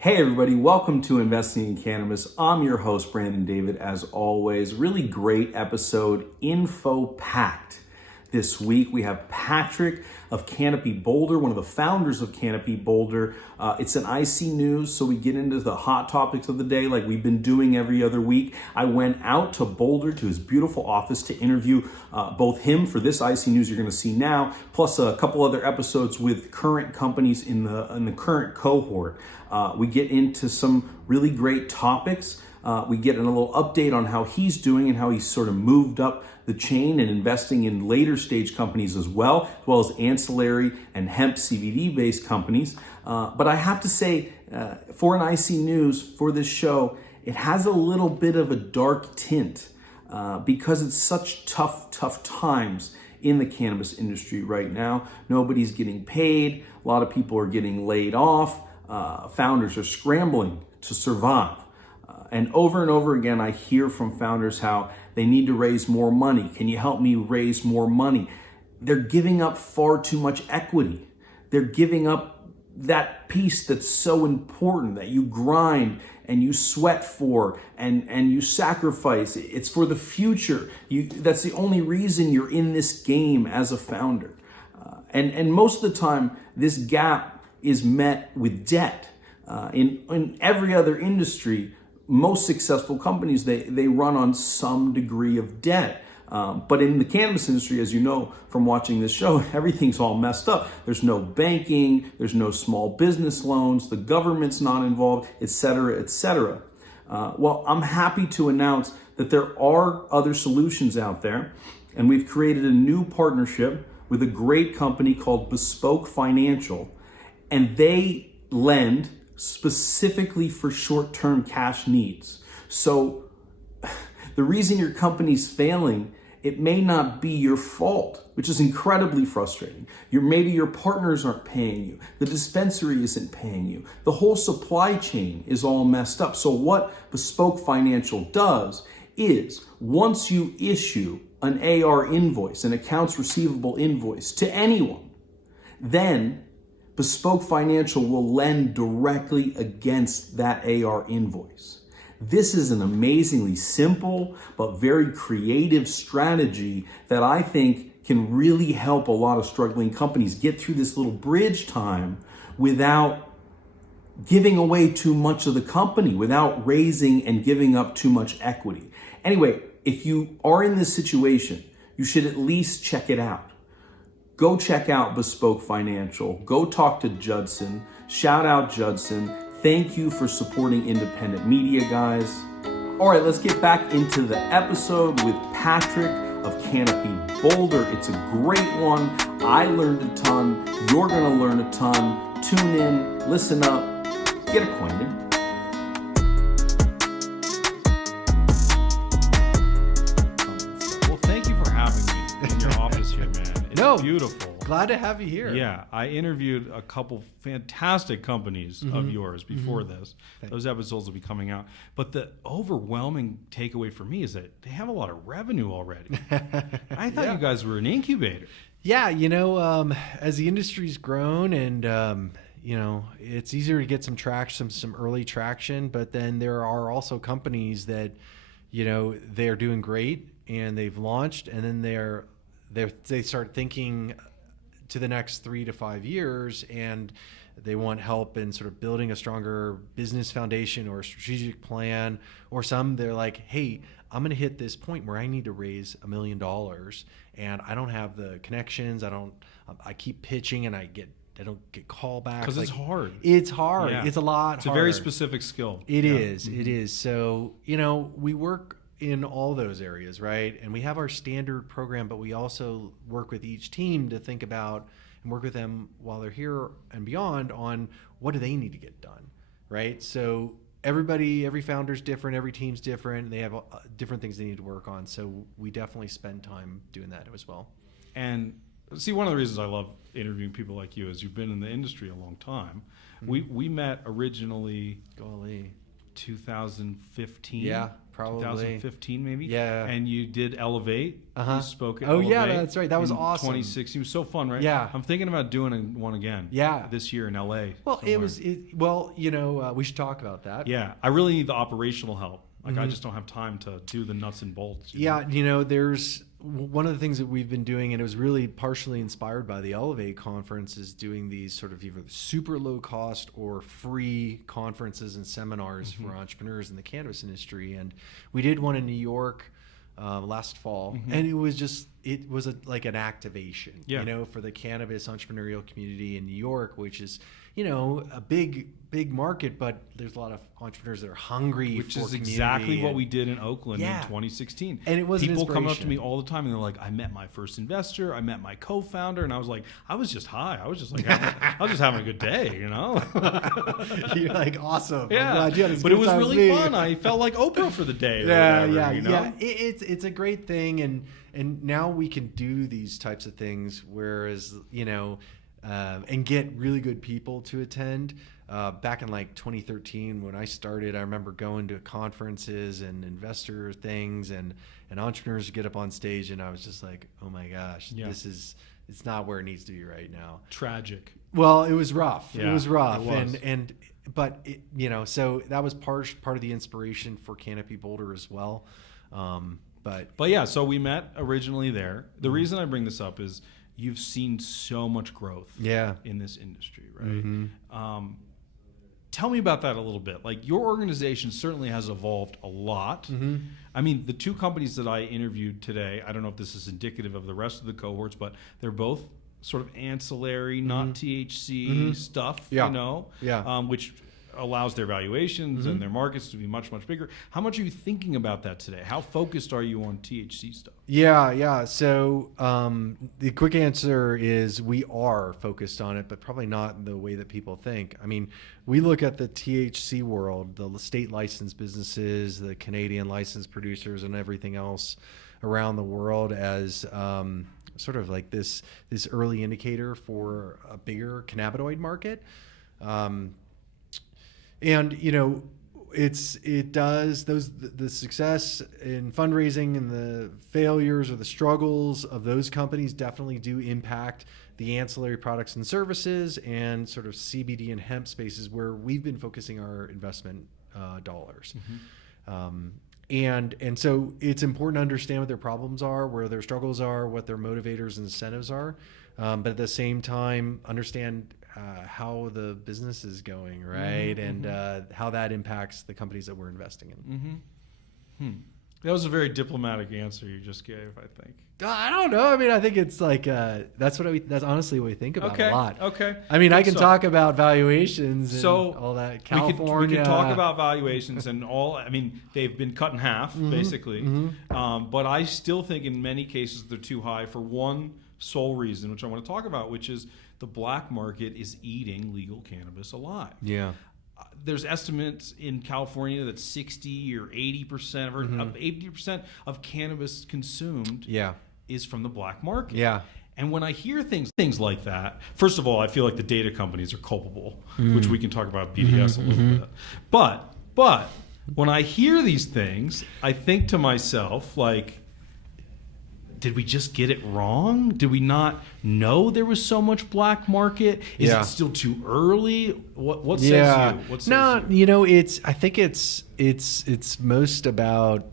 Hey everybody, welcome to Investing in Cannabis. I'm your host, Brandon David, as always. Really great episode, info-packed. This week we have Patrick of Canopy Boulder, one of the founders of Canopy Boulder. It's an IC news, so we get into the hot topics of the day like we've been doing every other week. I went out to Boulder to his beautiful office to interview both him for this IC news you're going to see now, plus a couple other episodes with current companies in the current cohort. We get into some really great topics. We get a little update on how he's doing and how he's sort of moved up the chain and investing in later stage companies as well as ancillary and hemp CBD based companies. But I have to say, for an IC news for this show, it has a little bit of a dark tint because it's such tough times in the cannabis industry right now. Nobody's getting paid. A lot of people are getting laid off. Founders are scrambling to survive. And over again, I hear from founders how they need to raise more money. Can you help me raise more money? They're giving up far too much equity. They're giving up that piece that's so important that you grind and you sweat for and you sacrifice. It's for the future. That's the only reason you're in this game as a founder. And most of the time, this gap is met with debt. In every other industry, most successful companies, they run on some degree of debt. But in the cannabis industry, as you know from watching this show, everything's all messed up. There's no banking, there's no small business loans, the government's not involved, et cetera, et cetera. Well, I'm happy to announce that there are other solutions out there, and we've created a new partnership with a great company called Bespoke Financial, and they lend specifically for short-term cash needs. So the reason your company's failing, it may not be your fault, which is incredibly frustrating. Maybe your partners aren't paying you. The dispensary isn't paying you. The whole supply chain is all messed up. So what Bespoke Financial does is once you issue an AR invoice, an accounts receivable invoice to anyone, then Bespoke Financial will lend directly against that AR invoice. This is an amazingly simple but very creative strategy that I think can really help a lot of struggling companies get through this little bridge time without giving away too much of the company, without raising and giving up too much equity. Anyway, if you are in this situation, you should at least check it out. Go check out Bespoke Financial. Go talk to Judson. Shout out Judson. Thank you for supporting independent media, guys. All right, let's get back into the episode with Patrick of Canopy Boulder. It's a great one. I learned a ton. You're going to learn a ton. Tune in, listen up, get acquainted. Well, thank you for having me in your office here, man. It's beautiful. Glad to have you here. Yeah, I interviewed a couple fantastic companies of yours before this. Those episodes will be coming out. But the overwhelming takeaway for me is that they have a lot of revenue already. I thought you guys were an incubator. Yeah, as the industry's grown and, it's easier to get some traction, some early traction, but then there are also companies that, they're doing great and they've launched and then they start thinking to the next 3 to 5 years and they want help in sort of building a stronger business foundation or a strategic plan, or some they're like, hey, I'm going to hit this point where I need to raise $1 million and I don't have the connections. I keep pitching and I don't get callbacks. Because it's hard. It's hard. Yeah. It's a lot It's a very specific skill. It is. So, we work in all those areas, right? And we have our standard program, but we also work with each team to think about and work with them while they're here and beyond on what do they need to get done, right? So every founder's different, every team's different, and they have different things they need to work on. So we definitely spend time doing that as well. And see, one of the reasons I love interviewing people like you is you've been in the industry a long time. We met originally 2015. Yeah. probably 2015 maybe. Yeah. And you did Elevate. You spoke at yeah, Elevate that's right. That was in awesome. 2016. It was so fun, right? Yeah. I'm thinking about doing one again. Yeah. This year in LA. Well, somewhere. we should talk about that. Yeah, I really need the operational help. Like I just don't have time to do the nuts and bolts. Yeah, there's one of the things that we've been doing, and it was really partially inspired by the Elevate conference, is doing these sort of either super low cost or free conferences and seminars for entrepreneurs in the cannabis industry. And we did one in New York last fall, and it was like an activation, for the cannabis entrepreneurial community in New York, which is, a big market, but there's a lot of entrepreneurs that are hungry which for is exactly what we did in Oakland in Yeah. 2016. And it was an people come up to inspiration. me all the time and they're like, I met my first investor, I met my co-founder, and I was like, I was just high. I was just having a good day, You're like, awesome. Yeah, I'm glad you had as but good it was time as really me. fun. I felt like Oprah for the day. Yeah. It's a great thing, and now we can do these types of things, whereas and get really good people to attend. Back in like 2013 when I started, I remember going to conferences and investor things and entrepreneurs would get up on stage, and I was just like, oh my gosh, it's not where it needs to be right now. Tragic. Well, it was rough. Yeah, it was rough. it was. But so that was part of the inspiration for Canopy Boulder as well. But yeah, so we met originally there. The reason I bring this up is you've seen so much growth in this industry, right? Tell me about that a little bit. Like, your organization certainly has evolved a lot. I mean, the two companies that I interviewed today, I don't know if this is indicative of the rest of the cohorts, but they're both sort of ancillary, not THC stuff, which allows their valuations and their markets to be much, much bigger. How much are you thinking about that today? How focused are you on THC stuff? Yeah. So the quick answer is we are focused on it, but probably not the way that people think. I mean, we look at the THC world, the state licensed businesses, the Canadian licensed producers, and everything else around the world as sort of like this early indicator for a bigger cannabinoid market. And the success in fundraising and the failures or the struggles of those companies definitely do impact the ancillary products and services and sort of CBD and hemp spaces where we've been focusing our investment dollars. And so it's important to understand what their problems are, where their struggles are, what their motivators and incentives are, but at the same time understand how the business is going, right? And how that impacts the companies that we're investing in. That was a very diplomatic answer you just gave, I think. I don't know. I mean, I think it's like that's honestly what we think about a lot. Okay. I mean, I can talk about valuations and all that. California. We could talk about valuations and all. I mean, they've been cut in half basically, but I still think in many cases they're too high for one sole reason, which I want to talk about, which is the black market is eating legal cannabis alive. Yeah. There's estimates in California that 60 or 80% or 80% of cannabis consumed is from the black market. Yeah. And when I hear things like that, first of all, I feel like the data companies are culpable, which we can talk about BDS a little bit. But when I hear these things, I think to myself, like, did we just get it wrong? Did we not know there was so much black market? Is it still too early? What says you? What says you? I think it's most about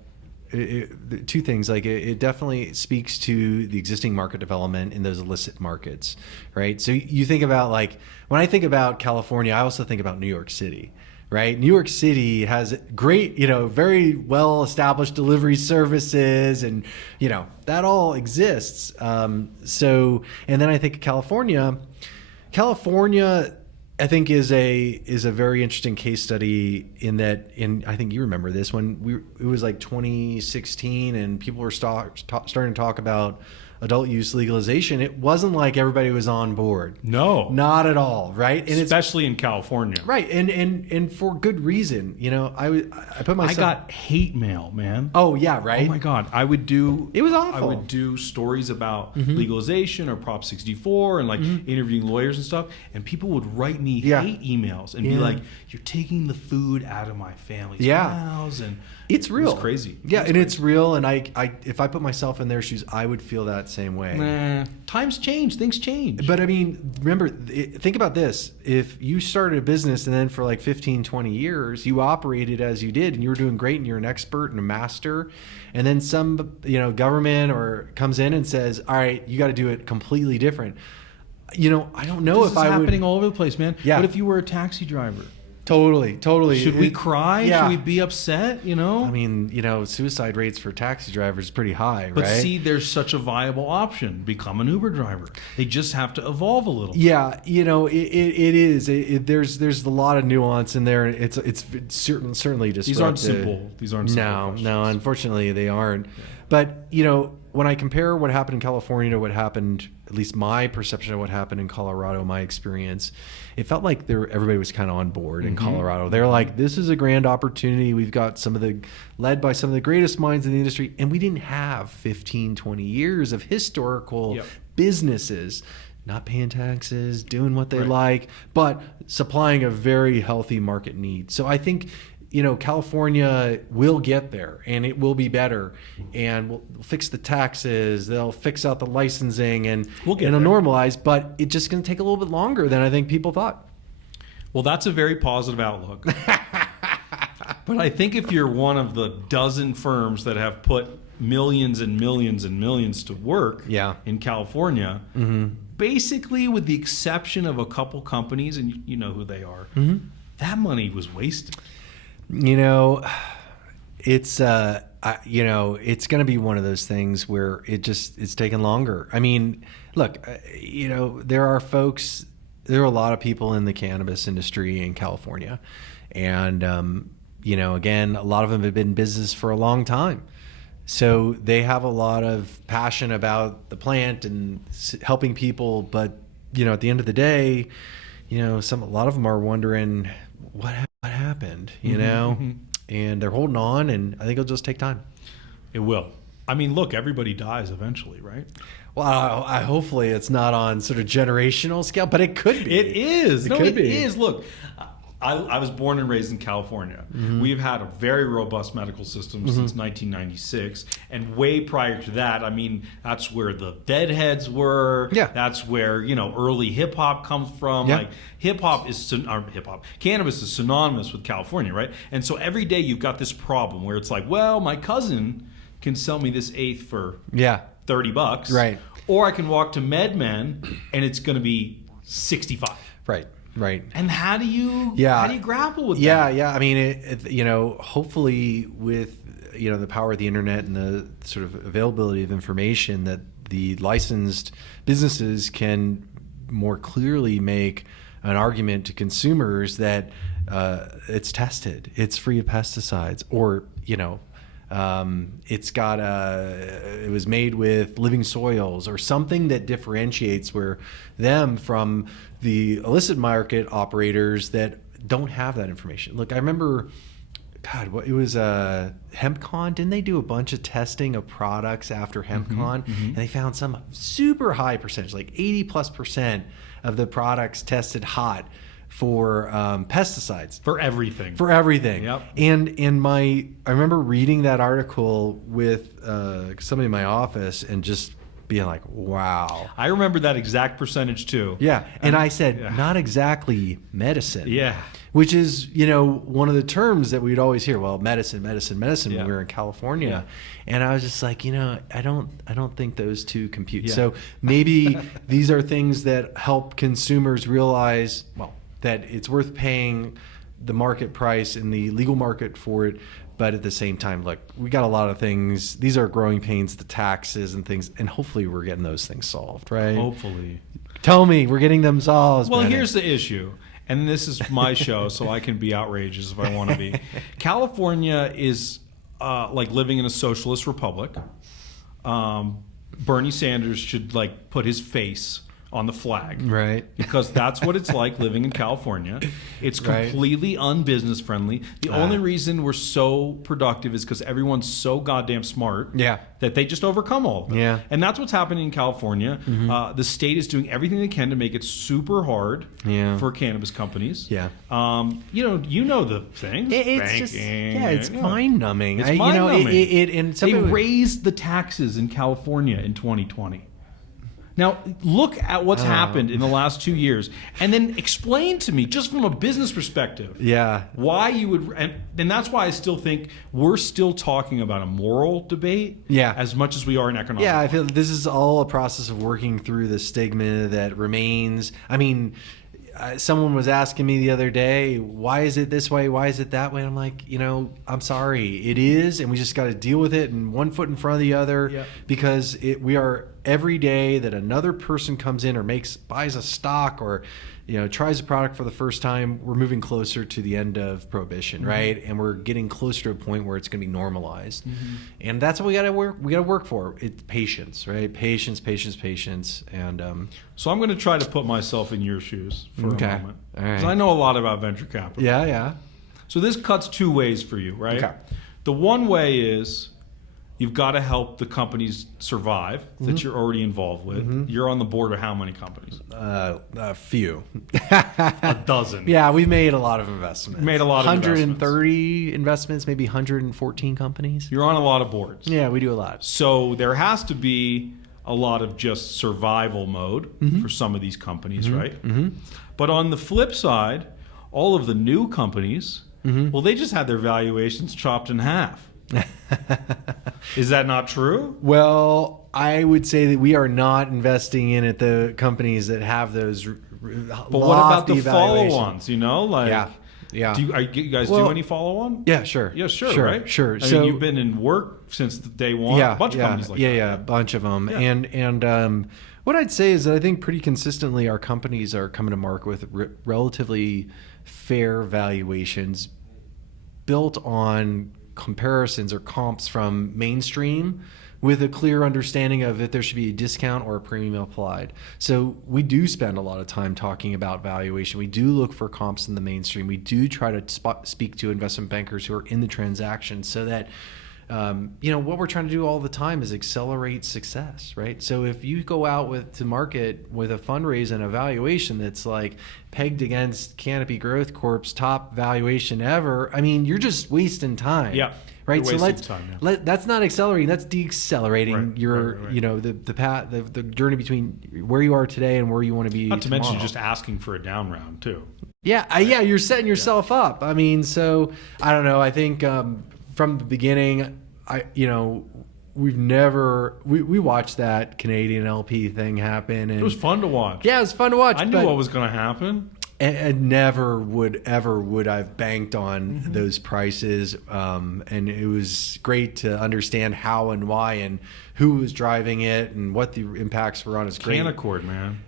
two things. Like it definitely speaks to the existing market development in those illicit markets, right? So you think about, like, when I think about California, I also think about New York City. Right, New York City has great, very well established delivery services, and that all exists. And then I think California, I think is a very interesting case study in that. I think you remember this when it was like 2016, and people were starting to talk about adult use legalization, it wasn't like everybody was on board. No, Not at all, right? And especially in California. right, and for good reason. I put myself. I got hate mail, man. Oh yeah, right. Oh my God! I would do. It was awful. I would do stories about legalization or Prop 64 and like interviewing lawyers and stuff, and people would write me hate emails and be like, "You're taking the food out of my family's mouths," and it's real. It's crazy. Yeah, and it's real. And I, if I put myself in their shoes, I would feel that same way. Times change, things change. But I mean, remember, think about this. If you started a business and then for like 15, 20 years, you operated as you did and you were doing great and you're an expert and a master, and then some, government or comes in and says, all right, you got to do it completely different. I don't know this if is I would. happening all over the place, man. Yeah. What if you were a taxi driver? Totally. Should we cry? Yeah. Should we be upset? I mean, suicide rates for taxi drivers is pretty high, But right? see, there's such a viable option. Become an Uber driver. They just have to evolve a little. Yeah, it is. There's a lot of nuance in there. It's certainly disruptive. These aren't simple. These aren't simple questions. No. Unfortunately, they aren't. But when I compare what happened in California to what happened, at least my perception of what happened in Colorado, my experience, it felt like everybody was kind of on board in Colorado. They're like, this is a grand opportunity. We've got led by some of the greatest minds in the industry, and we didn't have 15, 20 years of historical businesses not paying taxes, doing what they like, but supplying a very healthy market need. So I think California will get there and it will be better, and we'll fix the taxes. They'll fix out the licensing and it'll normalize, but it's just going to take a little bit longer than I think people thought. Well, that's a very positive outlook. But I think if you're one of the dozen firms that have put millions and millions and millions to work in California, basically with the exception of a couple companies, and you know who they are, that money was wasted. It's it's going to be one of those things where it's taken longer. I mean, look, there are a lot of people in the cannabis industry in California, and again, a lot of them have been in business for a long time, so they have a lot of passion about the plant and helping people. But at the end of the day, a lot of them are wondering what happened, and they're holding on, and I think it'll just take time. It will. I mean, look, everybody dies eventually, right? Well, hopefully it's not on sort of generational scale, but it could be. It is. It is. Look, I was born and raised in California. We've had a very robust medical system since 1996. And way prior to that, I mean, that's where the Deadheads were. Yeah. That's where, early hip-hop comes from. Yeah. Like, cannabis is synonymous with California, right? And so every day you've got this problem where it's like, well, my cousin can sell me this eighth for $30. Right. Or I can walk to MedMen and it's going to be $65. Right. And how do you grapple with that? Yeah. I mean, hopefully with the power of the internet and the sort of availability of information, that the licensed businesses can more clearly make an argument to consumers that it's tested, it's free of pesticides, or it was made with living soils, or something that differentiates them from the illicit market operators that don't have that information. Look, I remember, it was HempCon. Didn't they do a bunch of testing of products after HempCon? And they found some super high percentage, like 80+% of the products tested hot for pesticides. For everything. Yep. And I remember reading that article with somebody in my office and just being like, wow. I remember that exact percentage too. Yeah. And I said, not exactly medicine. Yeah. Which is, one of the terms that we'd always hear. Well, medicine when we were in California. And I was just like, I don't think those two compute. So maybe these are things that help consumers realize, that it's worth paying the market price in the legal market for it. But at the same time, look, we got a lot of things. These are growing pains, the taxes and things, and hopefully we're getting those things solved, right? Hopefully. Tell me we're getting them solved. Well, Brandon. here's the issue, and this is my show, so I can be outrageous if I want to be. California is like living in a socialist republic. Bernie Sanders should like put his face on the flag, Right. Because that's what it's like living in California. It's Right. completely unbusiness friendly. The only reason we're so productive is because everyone's so goddamn smart. Yeah. That they just overcome all of it. Yeah. And that's what's happening in California. The state is doing everything they can to make it super hard Yeah. for cannabis companies. Yeah. You know the things. It's just, Banking, it's mind numbing. It's mind-numbing. And They raised the taxes in California in 2020. Now, look at what's happened in the last 2 years, and then explain to me, just from a business perspective, yeah. why you would, and that's why I still think we're still talking about a moral debate as much as we are an economic Yeah, I one. feel this is all a process of working through the stigma that remains. I mean, someone was asking me the other day, why is it this way? Why is it that way? And I'm like, I'm sorry. It is, and we just got to deal with it, and one foot in front of the other, because we are every day that another person comes in or buys a stock or tries a product for the first time, we're moving closer to the end of prohibition, right? And we're getting closer to a point where it's going to be normalized. And that's what we got to work for. It's patience, right? Patience. And So I'm going to try to put myself in your shoes for a moment. All right. Because I know a lot about venture capital. yeah. So this cuts two ways for you, right? Okay. The one way is you've got to help the companies survive that you're already involved with. You're on the board of how many companies? A few. A dozen. Yeah, we've made a lot of investments. Made a lot of 130 investments, maybe 114 companies. You're on a lot of boards. Yeah, we do a lot. So there has to be a lot of just survival mode for some of these companies, right? But on the flip side, all of the new companies, well, they just had their valuations chopped in half. Is that not true? Well, I would say that we are not investing in at the companies that have those. But what about the follow-ons? Yeah. Do you guys do any follow-on? Yeah, sure. Yeah, sure, right? Sure. I mean, you've been in Wurk since day one. Yeah, a bunch of companies like that. Yeah, a bunch of them. Yeah. And what I'd say is that I think pretty consistently our companies are coming to market with relatively fair valuations built on comparisons or comps from mainstream with a clear understanding of if there should be a discount or a premium applied. So we do spend a lot of time talking about valuation. We do look for comps in the mainstream. We do try to speak to investment bankers who are in the transaction so that what we're trying to do all the time is accelerate success, right? So if you go out to market with a fundraise and a valuation that's like pegged against Canopy Growth Corp's top valuation ever, I mean, you're just wasting time. Yeah. Right. You're So wasting time, that's not accelerating. That's deaccelerating Right. the path, the journey between where you are today and where you want to be. Not to mention tomorrow. just asking for a down round too. Yeah. You're setting yourself up. I mean, so I don't know. I think from the beginning, we watched that Canadian LP thing happen, and It was fun to watch. Yeah, it was fun to watch. I knew what was going to happen. And never would I've banked on those prices. And it was great to understand how and why and who was driving it and what the impacts were on his great. Canaccord, man.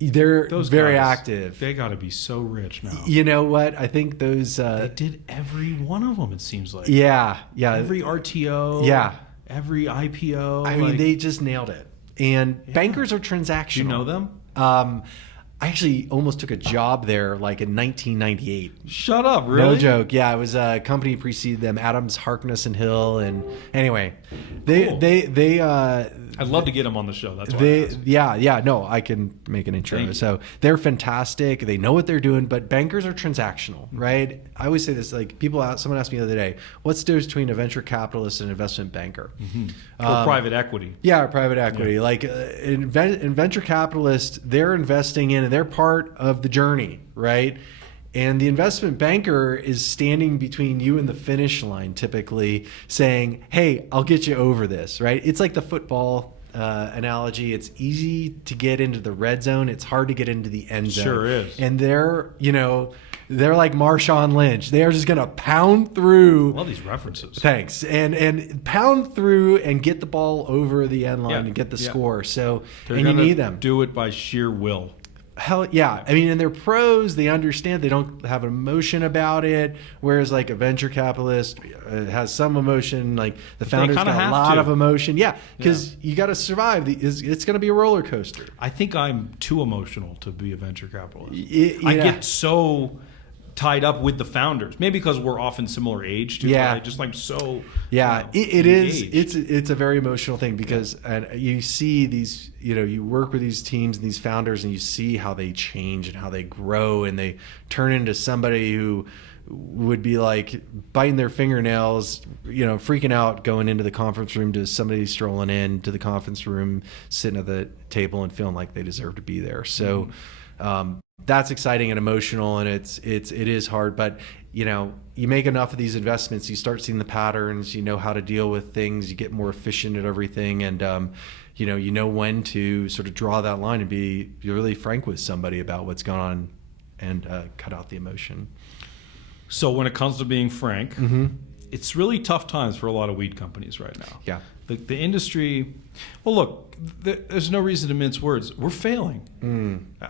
They're Those very guys, active. They got to be so rich now. You know what? I think those. They did every one of them, it seems like. Yeah. Every RTO. Yeah. Every IPO. I mean, they just nailed it. And bankers are transactional. Do you know them? I actually almost took a job there like in 1998. Shut up, really? No joke. Yeah, it was a company preceded them, Adams, Harkness and Hill, and anyway, they I'd love to get them on the show. That's why no, I can make an intro. Thank you. So they're fantastic. They know what they're doing, but bankers are transactional, right? I always say this, like someone asked me the other day, what's the difference between a venture capitalist and an investment banker? Or private equity. Yeah, private equity. Yeah. Like in venture capitalists, they're investing in, and they're part of the journey, right? And the investment banker is standing between you and the finish line, typically saying, hey, I'll get you over this, right? It's like the football analogy. It's easy to get into the red zone. It's hard to get into the end zone. Sure is. And they're like Marshawn Lynch. They are just going to pound through. I love these references. Thanks. And pound through and get the ball over the end line and get the score. So, They're and you need them. Do it by sheer will. Hell yeah. I mean, and they're pros. They understand. They don't have emotion about it. Whereas like a venture capitalist has some emotion. Like the founders got a lot of emotion. Yeah, because you got to survive. It's going to be a roller coaster. I think I'm too emotional to be a venture capitalist. Yeah. I get so tied up with the founders, maybe because we're often similar age too. Yeah, right? Just like so. Yeah, it is. It's a very emotional thing because and you see these, you work with these teams and these founders and you see how they change and how they grow and they turn into somebody who would be like biting their fingernails, freaking out going into the conference room to somebody strolling in to the conference room, sitting at the table and feeling like they deserve to be there. So. That's exciting and emotional, and it is hard. But you make enough of these investments, you start seeing the patterns. You know how to deal with things. You get more efficient at everything, and you know when to sort of draw that line and be really frank with somebody about what's going on, and cut out the emotion. So when it comes to being frank, it's really tough times for a lot of weed companies right now. Yeah. The industry, well, look, there's no reason to mince words. We're failing.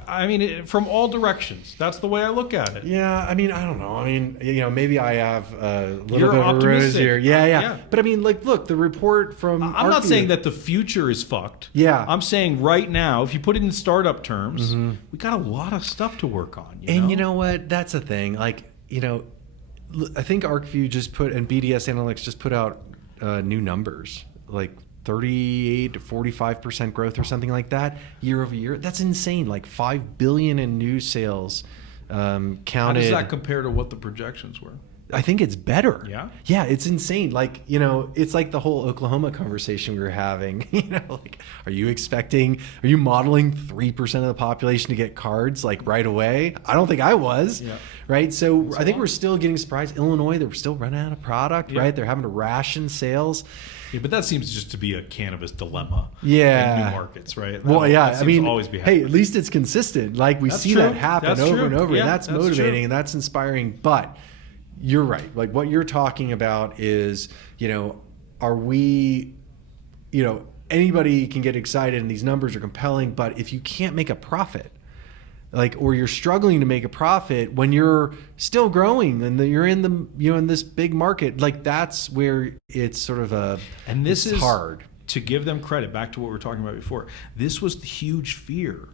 I mean, from all directions. That's the way I look at it. Yeah, I mean, I don't know. I mean, maybe I have a little You're bit of a rose optimistic. here. Yeah. But I mean, like, look, the report from I'm not saying that the future is fucked. Yeah. I'm saying right now, if you put it in startup terms, we got a lot of stuff to work on. You know what? That's the thing. Like, I think ArcView just and BDS Analytics just put out new numbers, like 38 to 45% growth or something like that year over year. That's insane. Like $5 billion in new sales counted. How does that compare to what the projections were? I think it's better. Yeah? Yeah, it's insane. Like, it's like the whole Oklahoma conversation we were having. Like, are you modeling 3% of the population to get cards like right away? I don't think I was. Yeah. Right? So I think we're still getting surprised. Illinois, they're still running out of product, right? They're having to ration sales. Yeah, but that seems just to be a cannabis dilemma. Yeah. In new markets, right? I mean, always be hey, at least it's consistent. Like we see that happen over and over. And that's motivating and that's inspiring. But you're right. Like what you're talking about is, are we, anybody can get excited and these numbers are compelling, but if you can't make a profit, or you're struggling to make a profit when you're still growing and you're in in this big market, like that's where it's sort of it's hard. To give them credit, back to what we were talking about before, this was the huge fear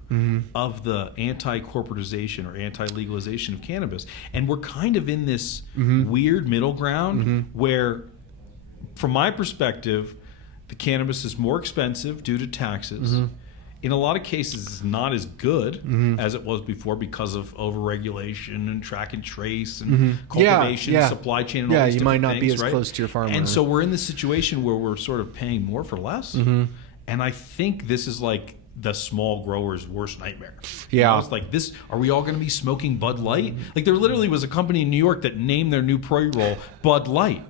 of the anti-corporatization or anti-legalization of cannabis. And we're kind of in this weird middle ground where, from my perspective, the cannabis is more expensive due to taxes. In a lot of cases, it's not as good as it was before because of overregulation and track and trace and cultivation, supply chain, and all these you might not things, be as close to your farmer. And so we're in this situation where we're sort of paying more for less. And I think this is like the small grower's worst nightmare. It's like this, are we all going to be smoking Bud Light? Like there literally was a company in New York that named their new pre-roll Bud Light.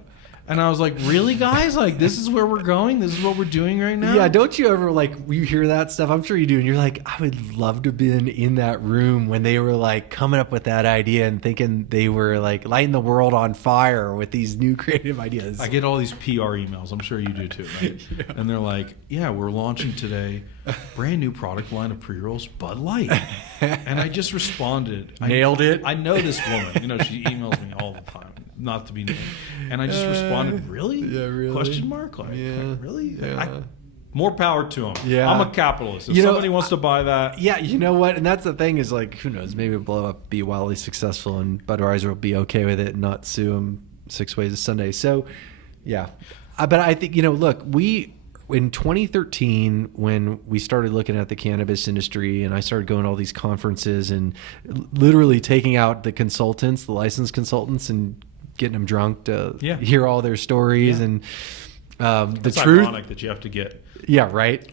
And I was like, really, guys? Like, this is where we're going? This is what we're doing right now? Yeah, don't you ever, you hear that stuff? I'm sure you do. And you're like, I would love to have been in that room when they were, coming up with that idea and thinking they were, lighting the world on fire with these new creative ideas. I get all these PR emails. I'm sure you do, too, right? And they're like, yeah, we're launching today brand new product line of pre-rolls, Bud Light. And I just responded. Nailed it. I know this woman. She emails me all the time. Not to be named. And I just responded, really? Yeah, really? Question mark? Really? Yeah. More power to them. Yeah. I'm a capitalist. If somebody wants to buy that. Yeah, you know what? And that's the thing is who knows? Maybe it'll blow up, be wildly successful, and Budweiser will be okay with it and not sue them 6 ways a Sunday. So, yeah. But I think, look, in 2013, when we started looking at the cannabis industry and I started going to all these conferences and literally taking out the consultants, the licensed consultants, and getting them drunk to hear all their stories and the truth. It's ironic that you have to get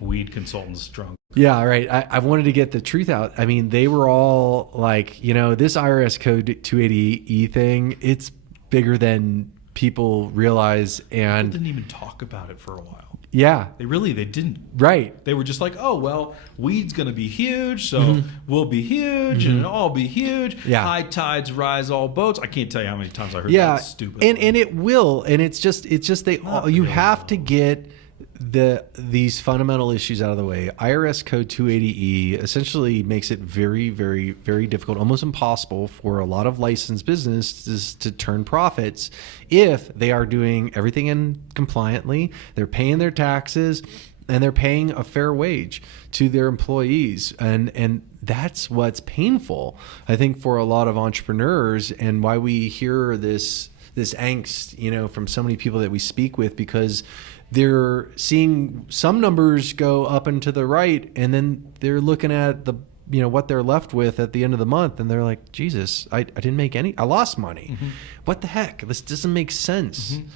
weed consultants drunk. Yeah, right. I wanted to get the truth out. I mean, they were all like, this IRS code 280E thing, it's bigger than people realize. And people didn't even talk about it for a while. Yeah. They didn't. Right. They were just like, oh, well, weed's going to be huge, so we'll be huge, and it'll all be huge. Yeah. High tides rise all boats. I can't tell you how many times I heard that stupid. And it will. And it's just you have to get these fundamental issues out of the way, IRS Code 280E essentially makes it very, very, very difficult, almost impossible for a lot of licensed businesses to turn profits if they are doing everything in compliantly, they're paying their taxes, and they're paying a fair wage to their employees. And that's what's painful, I think, for a lot of entrepreneurs, and why we hear this angst, from so many people that we speak with, because they're seeing some numbers go up and to the right, and then they're looking at the what they're left with at the end of the month, and they're like, Jesus, I didn't make any, I lost money. Mm-hmm. What the heck? This doesn't make sense. Mm-hmm.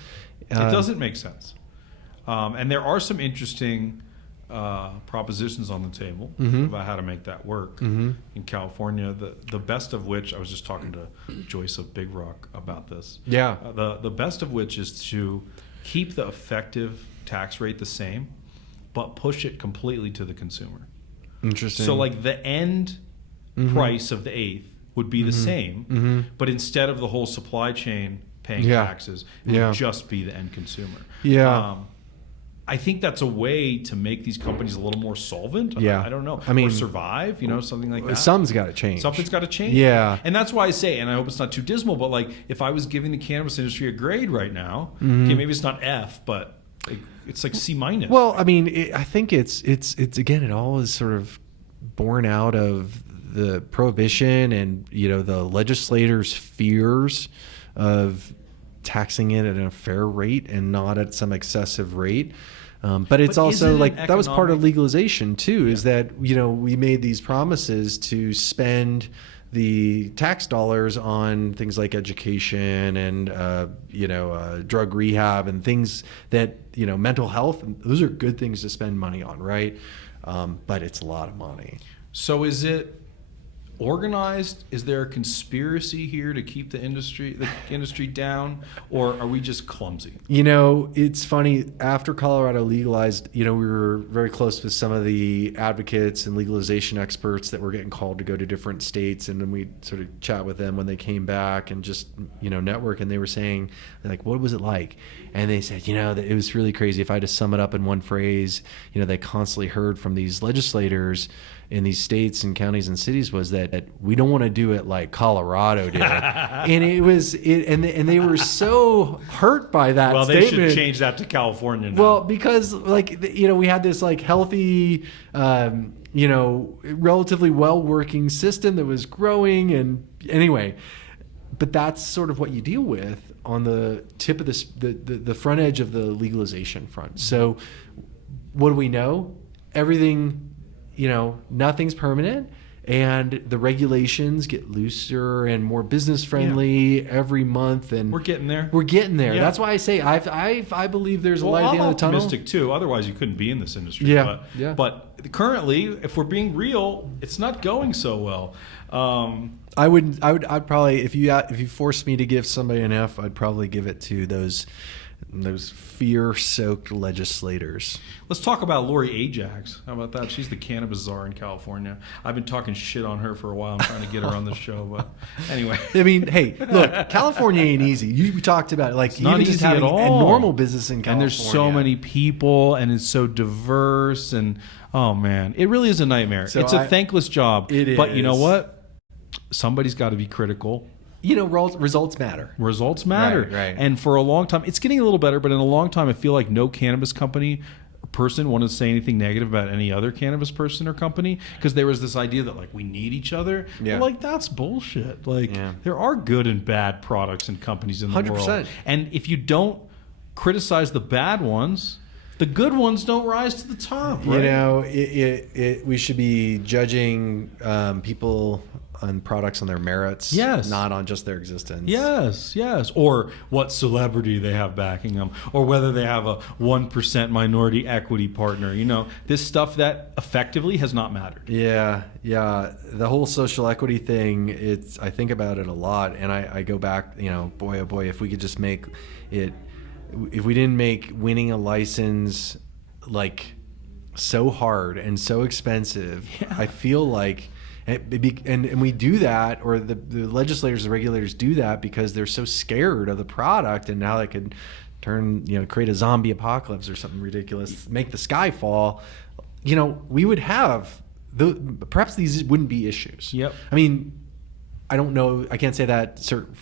It doesn't make sense. And there are some interesting propositions on the table about how to make that work in California. The best of which, I was just talking to Joyce of Big Rock about this. Yeah. The best of which is to keep the effective tax rate the same, but push it completely to the consumer. Interesting. So like the end price of the eighth would be the same, but instead of the whole supply chain paying taxes, it would just be the end consumer. Yeah. I think that's a way to make these companies a little more solvent. Yeah. I don't know. I mean, or survive, something like that. Something's got to change. Something's got to change. Yeah. And that's why I say, and I hope it's not too dismal, but like if I was giving the cannabis industry a grade right now, okay, maybe it's not F, but it's like C-. Well, I mean, I think it's again, it all is sort of born out of the prohibition and, the legislators' fears of taxing it at a fair rate and not at some excessive rate. But it's also like that was part of legalization too, is that, we made these promises to spend the tax dollars on things like education and, drug rehab and things that, mental health. And those are good things to spend money on, right? But it's a lot of money. So is it organized? Is there a conspiracy here to keep the industry down, or are we just clumsy? It's funny. After Colorado legalized, we were very close with some of the advocates and legalization experts that were getting called to go to different states, and then we sort of chat with them when they came back and just network. And they were saying, like, what was it like? And they said, that it was really crazy. If I had to sum it up in one phrase, they constantly heard from these legislators in these states and counties and cities was that we don't want to do it like Colorado did. And and they were so hurt by that statement. They should change that to California now. Well, because we had this healthy, relatively well-working system that was growing, and anyway, but that's sort of what you deal with on the tip of the front edge of the legalization front. So what do we know? Everything, nothing's permanent, and the regulations get looser and more business friendly every month, and we're getting there. Yeah. That's why I say I believe there's a light at the end of the tunnel. I'm optimistic too. Otherwise, you couldn't be in this industry. But currently, if we're being real, it's not going so well. I'd probably, if you forced me to give somebody an F, I'd probably give it to those fear-soaked legislators. Let's talk about Laurie Ajax. How about that? She's the cannabis czar in California. I've been talking shit on her for a while. I'm trying to get her on the show, but anyway. I mean, hey, look, California ain't easy. You talked about it, like, it's not even just easy having at all. a normal business in California. And there's so many people, and it's so diverse, and oh man, it really is a nightmare. So it's a thankless job. It is. But you know what? Somebody's got to be critical. Results matter. Results matter. Right. And for a long time, it's getting a little better, but in a long time, I feel like no cannabis company or person wanted to say anything negative about any other cannabis person or company, because there was this idea that, like, we need each other. Yeah. But, like, that's bullshit. Like, there are good and bad products and companies in the 100%. world. And if you don't criticize the bad ones, the good ones don't rise to the top, right? We should be judging people on products on their merits, not on just their existence. Yes. Or what celebrity they have backing them, or whether they have a 1% minority equity partner. This stuff that effectively has not mattered. Yeah. The whole social equity thing, I think about it a lot, and I go back, boy, oh boy, if we could just make it, if we didn't make winning a license like so hard and so expensive, I feel like, and we do that, or the legislators, the regulators do that because they're so scared of the product and how they could create a zombie apocalypse or something ridiculous, make the sky fall, we would have perhaps these wouldn't be issues. Yep. I mean, I don't know. I can't say that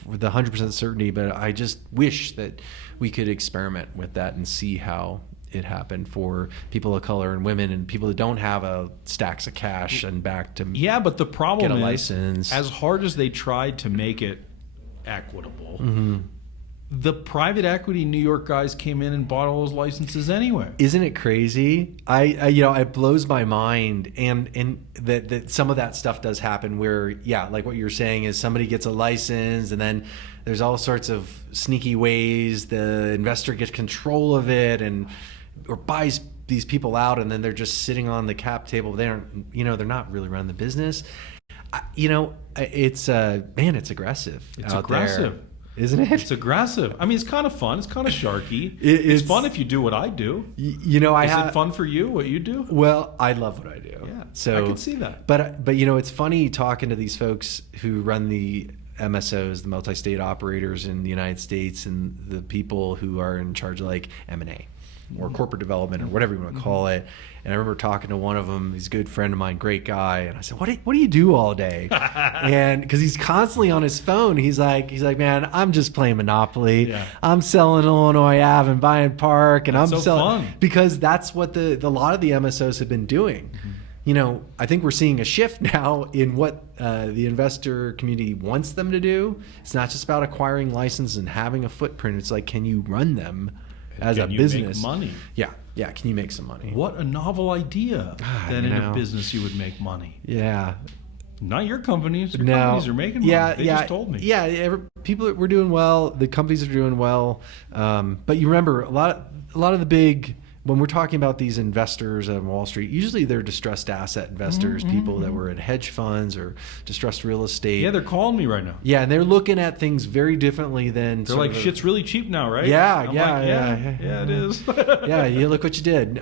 with 100% certainty, but I just wish that we could experiment with that and see how it happened for people of color and women and people that don't have stacks of cash and back to but the problem get a is, license. As hard as they tried to make it equitable, Mm-hmm. the private equity New York guys came in and bought all those licenses anyway. Isn't it crazy? It blows my mind, and that some of that stuff does happen where, like what you're saying is somebody gets a license and then there's all sorts of sneaky ways the investor gets control of it or buys these people out, and then they're just sitting on the cap table. They aren't, they're not really running the business. It's it's aggressive. It's aggressive. There. Isn't it? It's aggressive. I mean, it's kind of fun. It's kind of sharky. It's fun if you do what I do. Is it fun for you, what you do? Well, I love what I do. Yeah, so I can see that. But it's funny talking to these folks who run the MSOs, the multi-state operators in the United States, and the people who are in charge of like M&A or corporate development or whatever you want to call it. And I remember talking to one of them. He's a good friend of mine, great guy. And I said, "What do you do all day?" And because he's constantly on his phone, he's like, "Man, I'm just playing Monopoly. Yeah. I'm selling Illinois Ave and buying Park, and That's I'm so selling fun. because that's what a lot of the MSOs have been doing." I think we're seeing a shift now in what the investor community wants them to do. It's not just about acquiring licenses and having a footprint. It's like, can you run them as a business? Make money? Yeah. Can you make some money? What a novel idea that in a business you would make money. Yeah. Not your companies. Your companies are making money. They just told me. Yeah. People we're doing well. The companies are doing well. But you remember a lot of the big. When we're talking about these investors on Wall Street, usually they're distressed asset investors, people that were in hedge funds or distressed real estate. Yeah, they're calling me right now. Yeah, and they're looking at things very differently than they're like, shit's really cheap now, right? Yeah, yeah, it is. Yeah, you look what you did.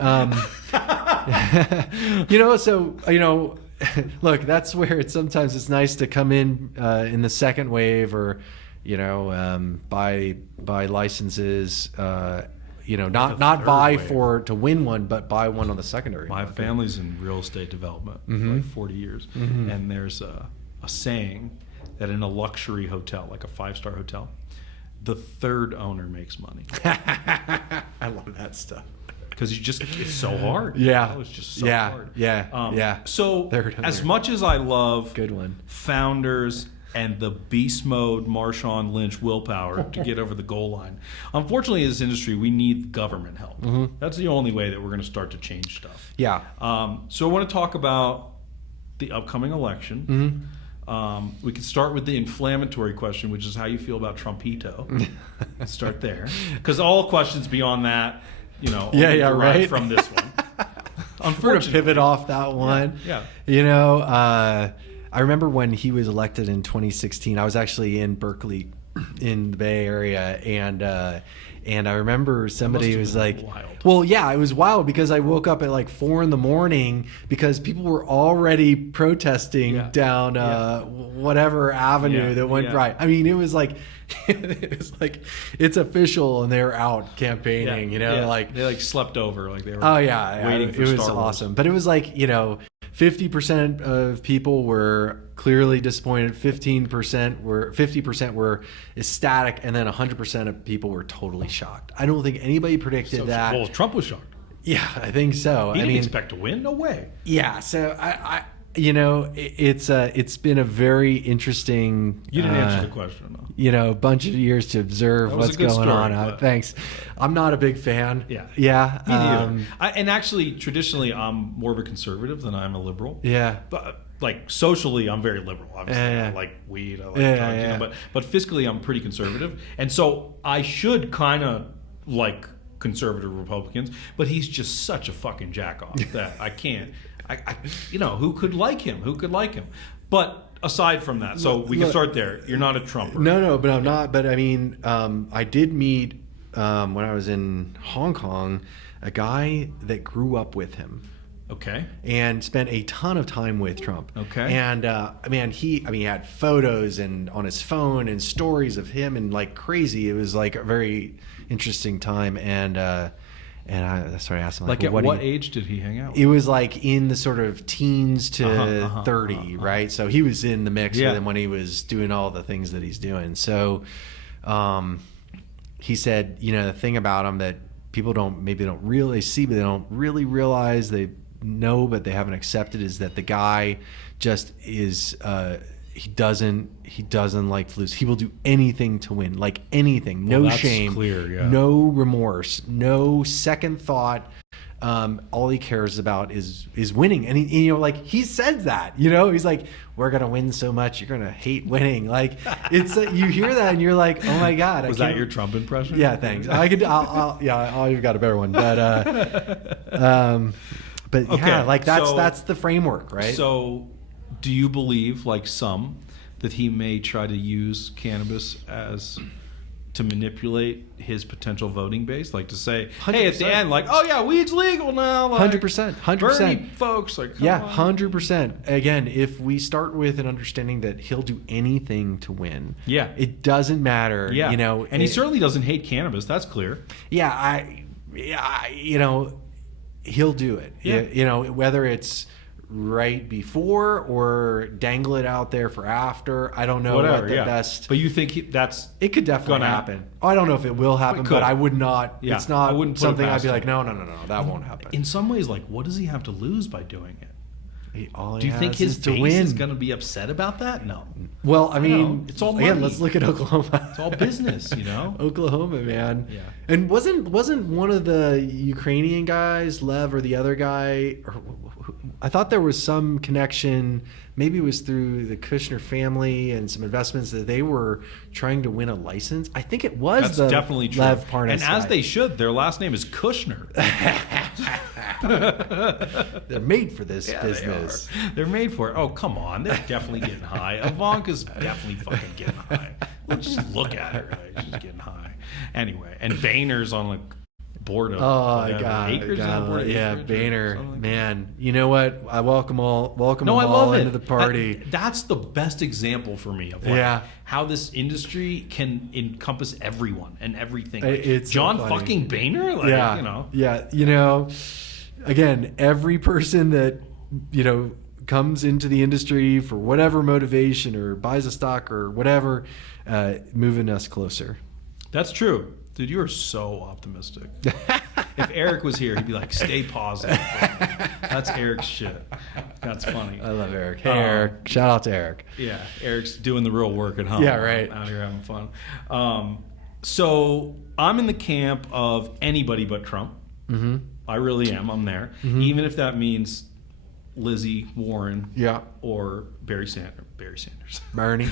Look, that's where sometimes it's nice to come in the second wave or, buy licenses. Not buy to win one, but buy one on the secondary. My market. family's in real estate development for like 40 years. And there's a saying that in a luxury hotel, like a 5-star hotel, the third owner makes money. I love that stuff. Because it's so hard. Yeah. It's just so hard. Yeah. So as much as I love good one founders and the beast mode Marshawn Lynch willpower to get over the goal line, unfortunately, in this industry, we need government help. That's the only way that we're going to start to change stuff. Yeah. So I want to talk about the upcoming election. We could start with the inflammatory question, which is how you feel about Trumpito. Start there. Because all questions beyond that, right from this one. Unfortunately, to pivot off that one. Yeah. I remember when he was elected in 2016. I was actually in Berkeley, in the Bay Area, and I remember somebody was like, wild. "Well, yeah, it was wild because I woke up at like 4 a.m. because people were already protesting down whatever avenue that went right. I mean, it was like." It's official and they're out campaigning, like they slept over, like they were waiting for it was Star Wars. awesome. But it was like 50% of people were clearly disappointed, 50% were ecstatic, and then 100% of people were totally shocked. I don't think anybody predicted that. Well, Trump was shocked. Yeah, I think so. He didn't expect to win. No way. Yeah, so I it's been a very interesting. You didn't answer the question, though. Bunch of years to observe what's going on. Thanks. I'm not a big fan. Yeah. Yeah. Me neither. And actually, traditionally, I'm more of a conservative than I'm a liberal. Yeah. But like socially, I'm very liberal. Obviously, I like weed. I like drugs. But fiscally, I'm pretty conservative, and so I should kind of like conservative Republicans. But he's just such a fucking jack off that I can't. Who could like him? But aside from that, so we can start there. You're not a Trumper. No, but I'm not. But I mean, I did meet when I was in Hong Kong a guy that grew up with him. Okay. And spent a ton of time with Trump. Okay. And man, he had photos and on his phone and stories of him and like crazy. It was like a very interesting time. And I started asking like at what age did he hang out with? It was like in the sort of teens to 30, right? So he was in the mix with him when he was doing all the things that he's doing. So he said, the thing about him that people don't really see, but they don't really realize, they know but they haven't accepted, is that the guy just is he doesn't like to lose. He will do anything to win, like anything. No shame, no remorse, no second thought. All he cares about is winning. And he, like he says that, he's like, we're going to win so much, you're going to hate winning. Like it's you hear that and you're like, oh my God. Was that your Trump impression? Yeah, thanks. I've got a better one. But okay, yeah, like that's the framework, right? So do you believe, like some, that he may try to use cannabis to manipulate his potential voting base, like to say, 100%. Hey, at the end, like, oh yeah, weed's legal now, like, 100%, Bernie folks, like, come on. 100%. Again, if we start with an understanding that he'll do anything to win, it doesn't matter, and he certainly doesn't hate cannabis. That's clear. He'll do it. Whether it's right before or dangle it out there for after. I don't know what the best. But you think it could definitely happen. I don't know if it will happen, but I would not. Yeah, it's not something I'd be him. like, no, that won't happen. In some ways, like, what does he have to lose by doing it? Do you think his base is going to be upset about that? No. Well, I mean, it's all money. Again, let's look at Oklahoma. It's all business, Oklahoma, man. Yeah. And wasn't one of the Ukrainian guys, Lev, or the other guy? I thought there was some connection. Maybe it was through the Kushner family and some investments that they were trying to win a license. I think it was. That's definitely true. Lev Parnas and as they should, their last name is Kushner. They're made for this business. They're made for it. Oh, come on. They're definitely getting high. Ivanka's definitely fucking getting high. Just look at her. Like, she's getting high. Anyway, and Boehner's on like board of Boehner, man. You know what? I welcome them all into the party. That's the best example for me of how this industry can encompass everyone and everything. Like, it's John so fucking Boehner, again, every person that comes into the industry for whatever motivation or buys a stock or whatever, moving us closer. That's true. Dude, you are so optimistic. If Eric was here, he'd be like, stay positive. That's Eric's shit. That's funny. I love Eric. Hey, Eric. Shout out to Eric. Yeah, Eric's doing the real work at home. Yeah, right. Out here having fun. So I'm in the camp of anybody but Trump. Mm-hmm. I really am. I'm there. Mm-hmm. Even if that means Lizzie Warren or Bernie Sanders. Bernie.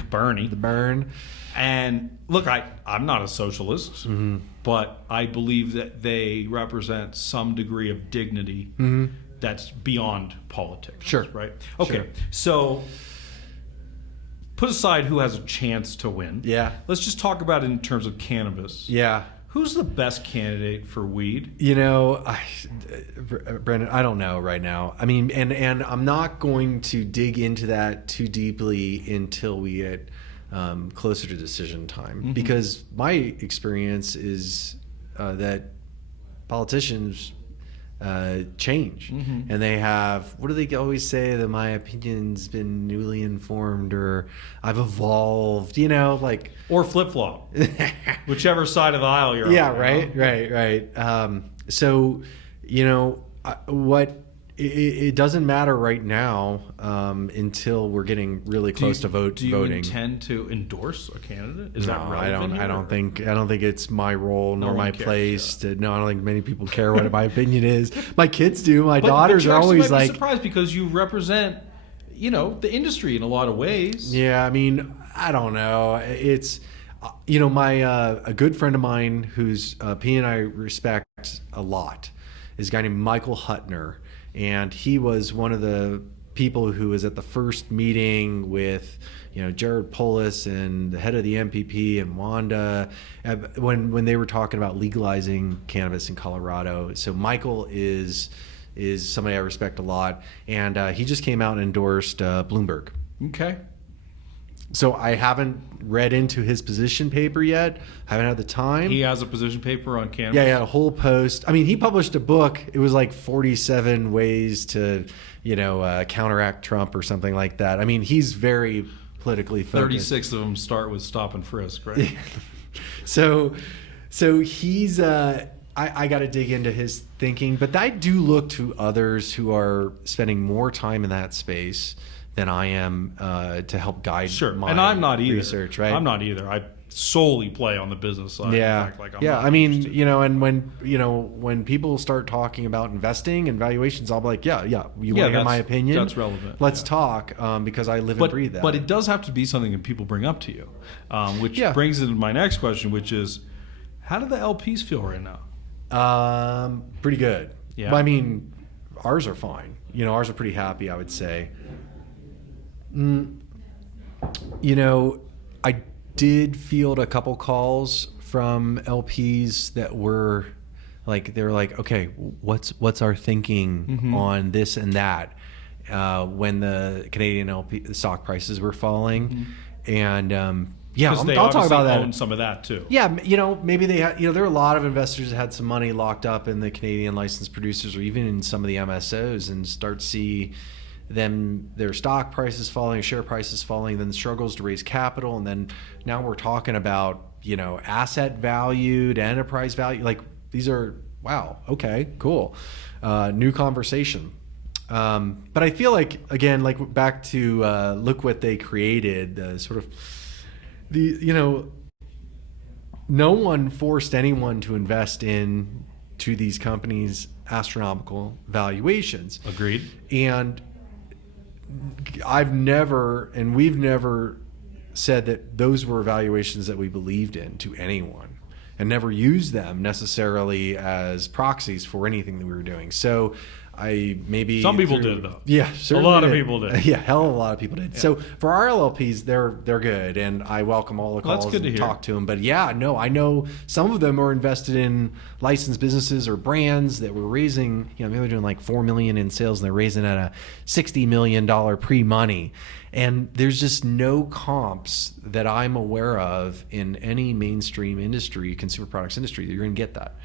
The Burn. And look, I'm not a socialist, but I believe that they represent some degree of dignity that's beyond politics. Sure. Right? Okay. So put aside who has a chance to win. Yeah. Let's just talk about it in terms of cannabis. Yeah. Who's the best candidate for weed? Brendan, I don't know right now. I mean, and I'm not going to dig into that too deeply until we get closer to decision time, because my experience is that politicians change, and they have, what do they always say, that my opinion's been newly informed, or I've evolved, or flip-flop, whichever side of the aisle you're on. Right. So what it doesn't matter right now until we're getting really close to voting. Do you intend to endorse a candidate? Is that relevant? I don't think it's my role nor my place. I don't think many people care what my opinion is. My kids do. My daughters are always like surprised because you represent, the industry in a lot of ways. Yeah, I mean, I don't know. It's my a good friend of mine who's P and I respect a lot is a guy named Michael Huttner. And he was one of the people who was at the first meeting with, Jared Polis and the head of the MPP and Wanda when they were talking about legalizing cannabis in Colorado. So Michael is is somebody I respect a lot, and he just came out and endorsed Bloomberg. Okay. So I haven't read into his position paper yet. Haven't had the time. He has a position paper on Cannabis. Yeah, he had a whole post. I mean, he published a book. It was like 47 ways to, counteract Trump or something like that. I mean, he's very politically focused. 36 of them start with stop and frisk, right? So he's. I got to dig into his thinking, but I do look to others who are spending more time in that space than I am to help guide my and I'm not either. Research, right? I'm not either. I solely play on the business side. Yeah, In fact, yeah. I mean, and when people start talking about investing and valuations, I'll be like, yeah. You want to hear my opinion? That's relevant. Let's talk because I live and breathe that. But it does have to be something that people bring up to you, which brings into my next question, which is, how do the LPs feel right now? Pretty good. Yeah. But, I mean, ours are fine. Ours are pretty happy, I would say. I did field a couple calls from LPs that were like, they were like, okay, what's our thinking on this and that when the Canadian LP stock prices were falling, and I'll talk about that. Own some of that too. Yeah, maybe they had, there are a lot of investors that had some money locked up in the Canadian licensed producers or even in some of the MSOs, and start see their stock prices falling, share prices falling, then struggles to raise capital, and then now we're talking about asset value to enterprise value. Like, these are, wow, okay, cool, new conversation. But I feel like, again, like back to look what they created, sort of no one forced anyone to invest into these companies' astronomical valuations. Agreed. And we've never said that those were valuations that we believed in to anyone, and never used them necessarily as proxies for anything that we were doing. So some people did, though. Yeah, a lot of people did. Yeah, hell of a lot of people did. Yeah. So for our LLPs, they're good, and I welcome all the calls and talk to them. But I know some of them are invested in licensed businesses or brands that were raising, maybe they're doing like $4 million in sales, and they're raising at a $60 million pre-money. And there's just no comps that I'm aware of in any mainstream industry, consumer products industry, that you're going to get that.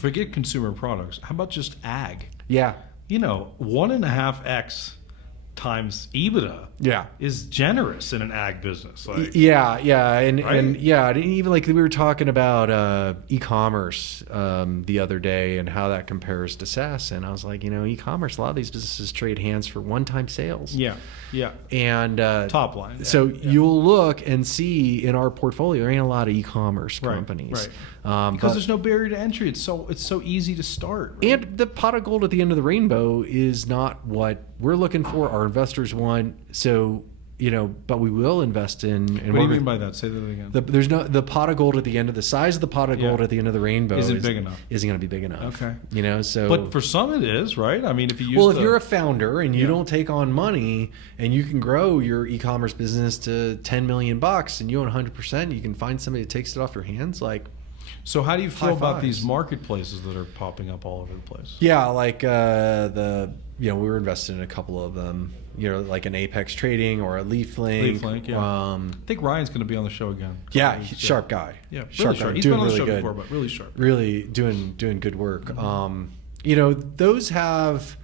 Forget consumer products. How about just ag? Yeah. 1.5x times EBITDA is generous in an ag business. Like, and even like we were talking about e-commerce the other day and how that compares to SaaS, and I was like, e-commerce, a lot of these businesses trade hands for one-time sales. Yeah. And top line. So you'll look and see in our portfolio there ain't a lot of e-commerce companies. Right. Because there's no barrier to entry. It's so easy to start. Right? And the pot of gold at the end of the rainbow is not what we're looking for. Our investors want. So but we will invest in. And what do you mean by that? Say that again. There's the pot of gold at the end of the size of the pot of gold at the end of the rainbow isn't big enough. Isn't going to be big enough. Okay. So. But for some it is, right? I mean, if you use if you're a founder and you don't take on money and you can grow your e-commerce business to $10 million and you own 100%, you can find somebody that takes it off your hands, like. So how do you feel about these marketplaces that are popping up all over the place? Yeah, like we were invested in a couple of them. Like an Apex Trading or a LeafLink. LeafLink, yeah. I think Ryan's going to be on the show again. Yeah, sharp guy. Yeah, sharp really sharp. guy. He's been on the show before, but really sharp. Really doing good work. Mm-hmm. Those have.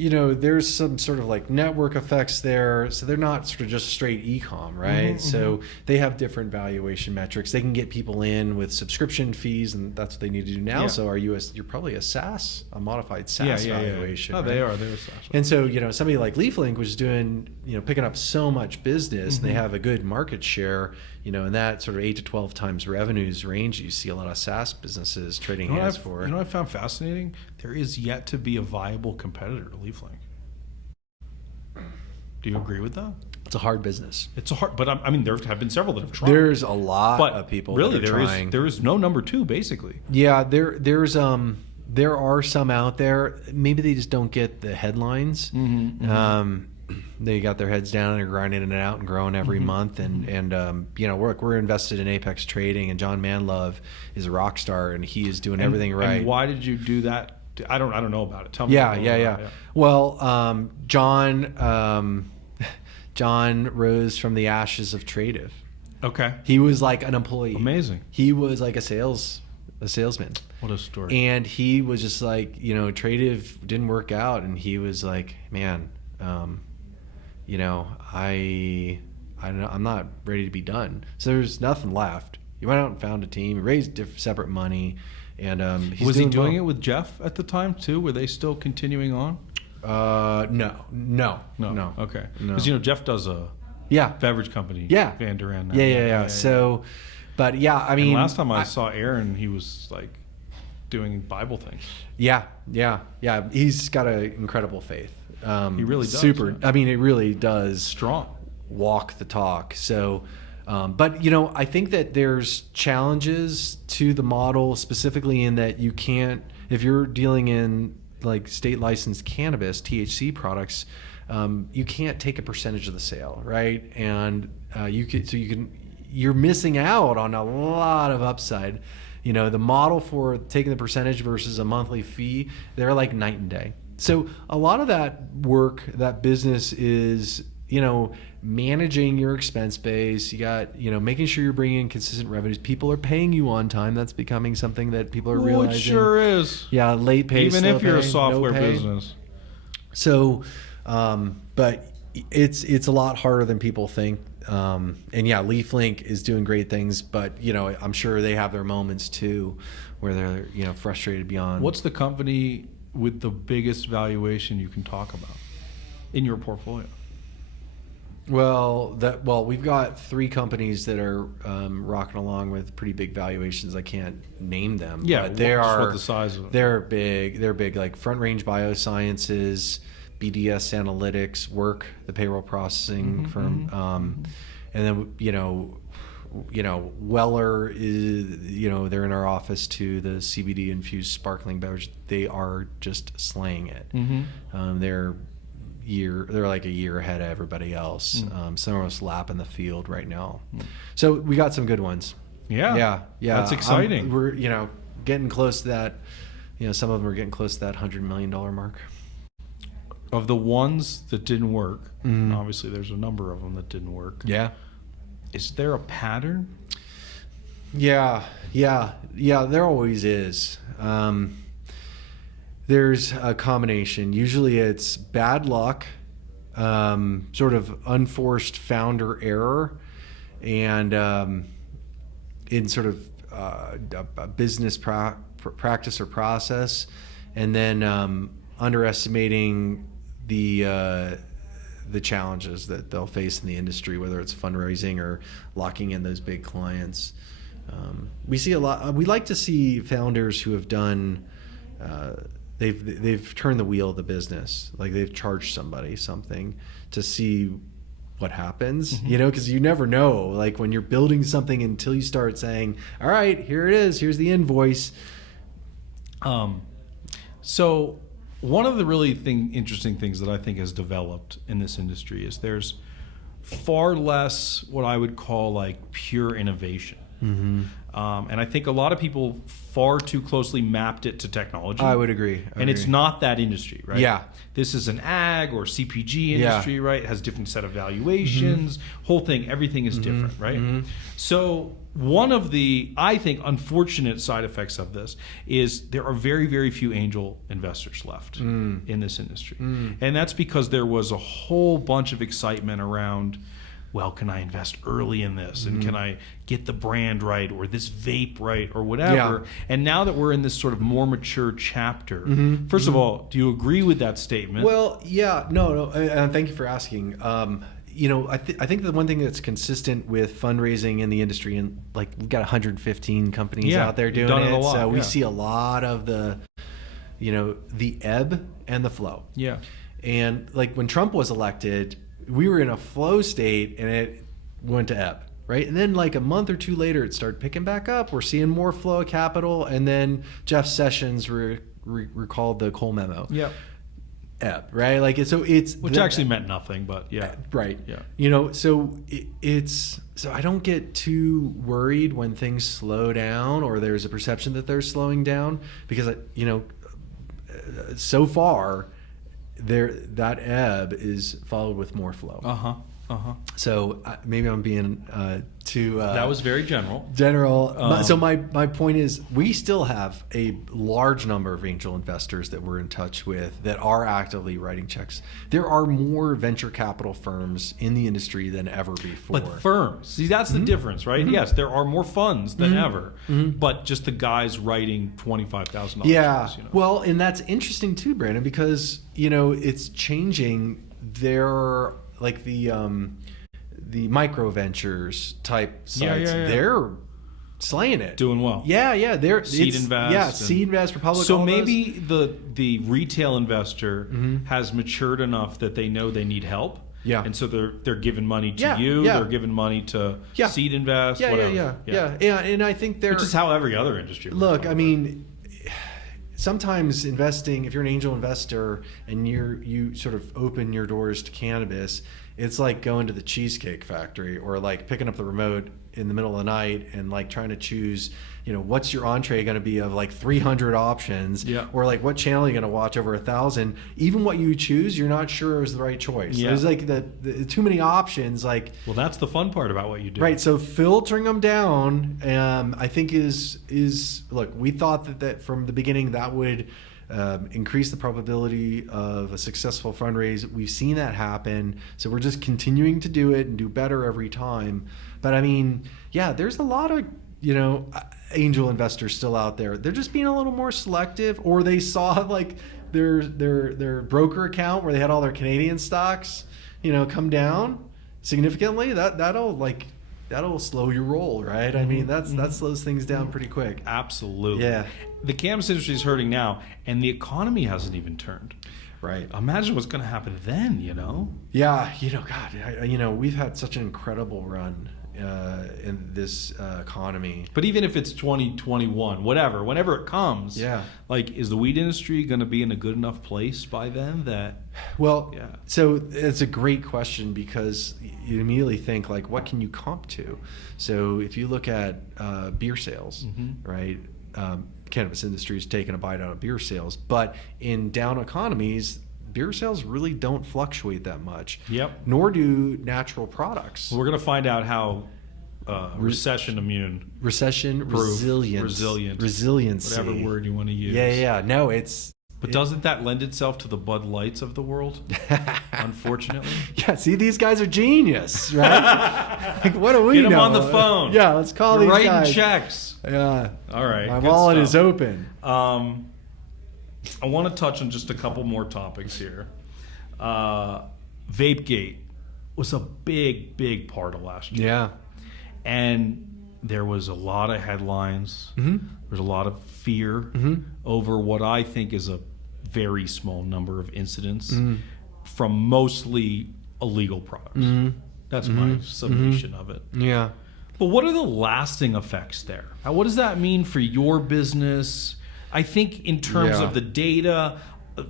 There's some sort of like network effects there. So they're not sort of just straight e-com, right? Mm-hmm, so they have different valuation metrics. They can get people in with subscription fees, and that's what they need to do now. Yeah. So you're probably a modified SaaS valuation. Oh, right? They're SaaS. And so, somebody like LeafLink was doing, picking up so much business, and they have a good market share, in that sort of 8 to 12 times revenues range, you see a lot of SaaS businesses trading hands for. You know what I found fascinating? There is yet to be a viable competitor to LeafLink. Do you agree with that? It's a hard business. It's a hard, but I mean, there have been several that have tried. There's a lot of people really, that are trying. There is no number two, basically. Yeah, there are some out there. Maybe they just don't get the headlines. They got their heads down and are grinding it out and growing every month. And we're invested in Apex Trading, and John Manlove is a rock star, and he is doing everything right. And why did you do that I don't know about it. Tell me. Yeah. Well, John rose from the ashes of Tradive. Okay. He was like an employee. Amazing. He was like a salesman. What a story. And he was just like, Tradive didn't work out, and he was like, man, I'm not ready to be done. So there's nothing left. He went out and found a team, raised separate money, and was he doing it with Jeff at the time too? Were they still continuing on? No. Okay. No. Because Jeff does a beverage company. Yeah. Van Duran. Yeah. So, but yeah, I mean, and last time I saw Aaron, he was like doing Bible things. Yeah. He's got an incredible faith. He really does. Super. Yeah. I mean, it really does. Strong. Walk the talk. So, but I think that there's challenges to the model, specifically in that you can't, if you're dealing in like state licensed cannabis, THC products, you can't take a percentage of the sale, right? And you're missing out on a lot of upside. The model for taking the percentage versus a monthly fee, they're like night and day. So a lot of that work, that business is, managing your expense base. You got, making sure you're bringing in consistent revenues. People are paying you on time. That's becoming something that people are realizing. It sure is. Yeah, late pay, even if you're a software business. So, but it's a lot harder than people think. And yeah, LeafLink is doing great things, but I'm sure they have their moments too, where they're frustrated beyond. What's the company with the biggest valuation you can talk about in your portfolio? Well, we've got 3 companies that are rocking along with pretty big valuations. I can't name them. Yeah, but they are. What the size of it? They're big. They're big, like Front Range Biosciences, BDS Analytics, Wurk, the payroll processing firm, and then Weller is they're in our office too. The CBD infused sparkling beverage, they are just slaying it. They're like a year ahead of everybody else. Some of us lapping the field right now. So we got some good ones. Yeah. That's exciting. We're getting close to that. Some of them are getting close to that $100 million mark. Of the ones that didn't work, obviously there's a number of them that didn't work. Yeah. Is there a pattern? Yeah. There always is. There's a combination. Usually it's bad luck, sort of unforced founder error, and in sort of a business practice or process, and then underestimating the challenges that they'll face in the industry, whether it's fundraising or locking in those big clients. We see a lot. We like to see founders who have done. They've turned the wheel of the business, like they've charged somebody something to see what happens, because you never know, like when you're building something until you start saying, all right, here it is, here's the invoice. So one of the really interesting things that I think has developed in this industry is there's far less what I would call like pure innovation. And I think a lot of people far too closely mapped it to technology. I would agree. It's not that industry, right? Yeah. This is an ag or CPG industry, right? It has different set of valuations, whole thing, everything is different, right? So one of the, I think, unfortunate side effects of this is there are very, very few angel investors left in this industry. And that's because there was a whole bunch of excitement around, well, can I invest early in this? And can I get the brand right or this vape right or whatever? Yeah. And now that we're in this sort of more mature chapter, first of all, do you agree with that statement? Well, yeah, no. And thank you for asking. I think the one thing that's consistent with fundraising in the industry, and like we've got 115 companies out there doing done it, a lot, so we see a lot of the ebb and the flow. Yeah. And like when Trump was elected, we were in a flow state and it went to ebb, right? And then like a month or two later, it started picking back up. We're seeing more flow of capital. And then Jeff Sessions recalled the Cole memo. Yeah. Ebb, right? Like which actually meant nothing, but yeah. Right. Yeah. So so I don't get too worried when things slow down or there's a perception that they're slowing down, because so far, that ebb is followed with more flow. So maybe I'm being too. That was very general. So my point is, we still have a large number of angel investors that we're in touch with that are actively writing checks. There are more venture capital firms in the industry than ever before. But firms, see, that's the difference, right? Yes, there are more funds than ever, but just the guys writing $25,000. Yeah. Well, and that's interesting too, Brandon, because it's changing. There, like the micro ventures type sites, they're slaying it, doing well. Yeah, they're Seed Invest. Yeah, Seed Invest, Republic. So maybe the retail investor has matured enough that they know they need help. Yeah, and so they're giving money to you. Yeah. They're giving money to Seed Invest. Yeah. And I think which is how every other industry works. Look, I mean, sometimes investing, if you're an angel investor and you sort of open your doors to cannabis, it's like going to the Cheesecake Factory or like picking up the remote in the middle of the night and like trying to choose, what's your entree going to be of like 300 options, or like what channel you're going to watch over 1,000. Even what you choose, you're not sure is the right choice. Yeah. There's like the too many options. Like, well, that's the fun part about what you do, right? So filtering them down, I think is look. We thought that from the beginning that would increase the probability of a successful fundraise. We've seen that happen, so we're just continuing to do it and do better every time. But I mean, there's a lot of angel investors still out there. They're just being a little more selective, or they saw like their broker account where they had all their Canadian stocks, come down significantly. That'll slow your roll, right? I mean, that slows things down pretty quick. Absolutely. Yeah. The cannabis industry is hurting now, and the economy hasn't even turned. Right. Imagine what's going to happen then, Yeah, God, we've had such an incredible run in this economy. But even if it's 2021, whatever, whenever it comes, like, is the weed industry going to be in a good enough place by then that... Well, so it's a great question, because you immediately think, like, what can you comp to? So if you look at beer sales, right, cannabis industry is taking a bite out of beer sales, but in down economies, beer sales really don't fluctuate that much. Yep. Nor do natural products. We're going to find out how recession resilience, whatever word you want to use. Yeah. No, it's... But doesn't that lend itself to the Bud Lights of the world? Unfortunately. Yeah, see, these guys are genius, right? Like, what do we know? Get them on the phone. Yeah, let's call these guys. Writing checks. Yeah. All right. My wallet is open. I want to touch on just a couple more topics here. Vapegate was a big part of last year. Yeah. And there was a lot of headlines. There's a lot of fear over what I think is a very small number of incidents from mostly illegal products. That's my summation of it. Yeah. But what are the lasting effects there? What does that mean for your business? I think in terms of the data,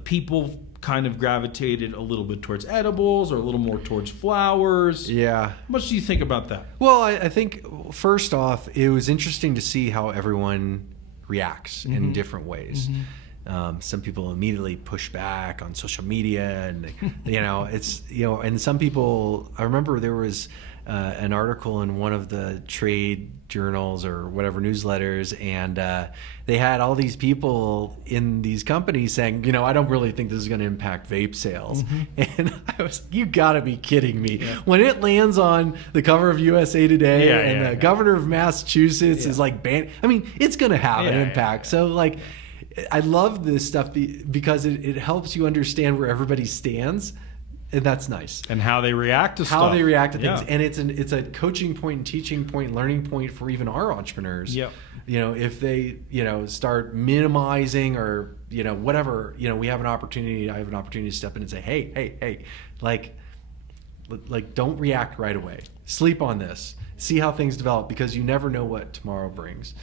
people kind of gravitated a little bit towards edibles or a little more towards flowers. Yeah. How much do you think about that? Well, I think first off, it was interesting to see how everyone reacts in different ways. Some people immediately push back on social media, and and some people. I remember there was an article in one of the trade journals or whatever newsletters, and they had all these people in these companies saying, I don't really think this is going to impact vape sales. And I was, you gotta be kidding me. When it lands on the cover of USA Today and the governor of Massachusetts is like banned, I mean, it's going to have an impact. So like, I love this stuff because it helps you understand where everybody stands. And that's nice. And how they react to stuff. How they react to things. And it's a coaching point and teaching point, learning point for even our entrepreneurs. Yep. If they, start minimizing or, whatever, we have an opportunity, I have an opportunity to step in and say, hey, like don't react right away. Sleep on this. See how things develop, because you never know what tomorrow brings.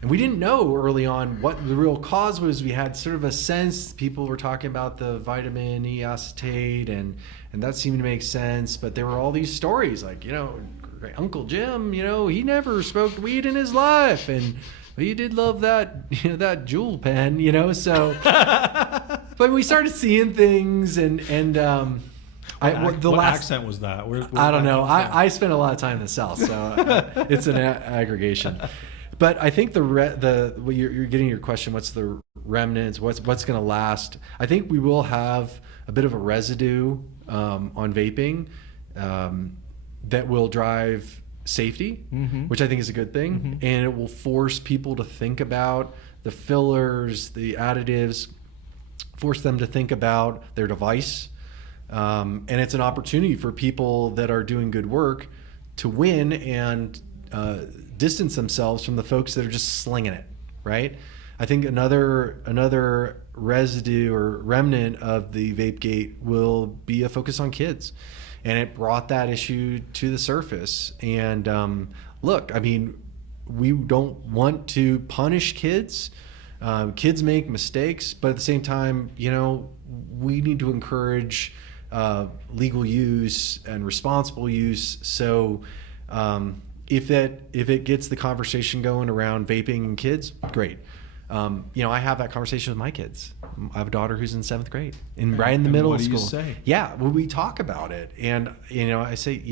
And we didn't know early on what the real cause was. We had sort of a sense. People were talking about the vitamin E acetate, and that seemed to make sense. But there were all these stories like, Uncle Jim, he never smoked weed in his life, and he did love that, that Juul pen, so but we started seeing things and What accent was that? I don't know. I spent a lot of time in the South, so it's an aggregation. But I think you're getting your question. What's the remnants? What's going to last? I think we will have a bit of a residue on vaping that will drive safety, which I think is a good thing, and it will force people to think about the fillers, the additives, force them to think about their device. And it's an opportunity for people that are doing good work to win and distance themselves from the folks that are just slinging it, right? I think another residue or remnant of the Vapegate will be a focus on kids. And it brought that issue to the surface. And look, I mean, we don't want to punish kids. Kids make mistakes, but at the same time, we need to encourage legal use and responsible use. So if it gets the conversation going around vaping and kids, great. I have that conversation with my kids. I have a daughter who's in 7th grade and right in the middle of school. What do you say? Yeah, well, we talk about it. And, I say,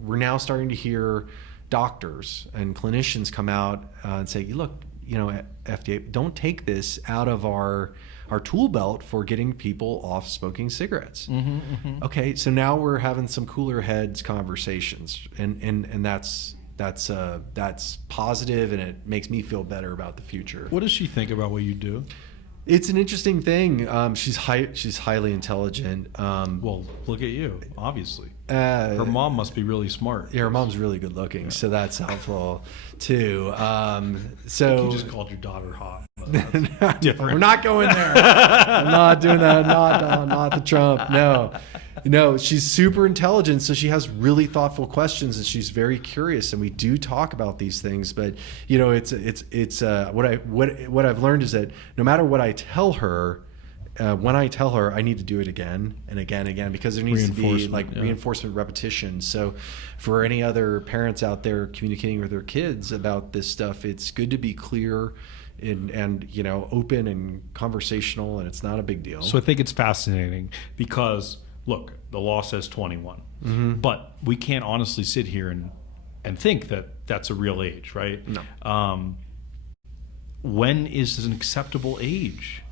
we're now starting to hear doctors and clinicians come out and say, look, FDA, don't take this out of our tool belt for getting people off smoking cigarettes. Okay, so now we're having some cooler heads conversations, and that's positive, and it makes me feel better about the future. What does she think about what you do? It's an interesting thing. She's highly intelligent. Well, look at you, obviously. Her mom must be really smart. Yeah, her mom's really good looking, so that's helpful too. So you just called your daughter hot. Different. We're not going there. I'm not doing that. Not the Trump. No, she's super intelligent, so she has really thoughtful questions, and she's very curious. And we do talk about these things, but it's what I've learned is that no matter what I tell her, when I tell her, I need to do it again and again and again, because there needs to be reinforcement, repetition. So for any other parents out there communicating with their kids about this stuff, it's good to be clear and open and conversational, and it's not a big deal. So I think it's fascinating because, look, the law says 21, but we can't honestly sit here and think that that's a real age, right? No. When is an acceptable age?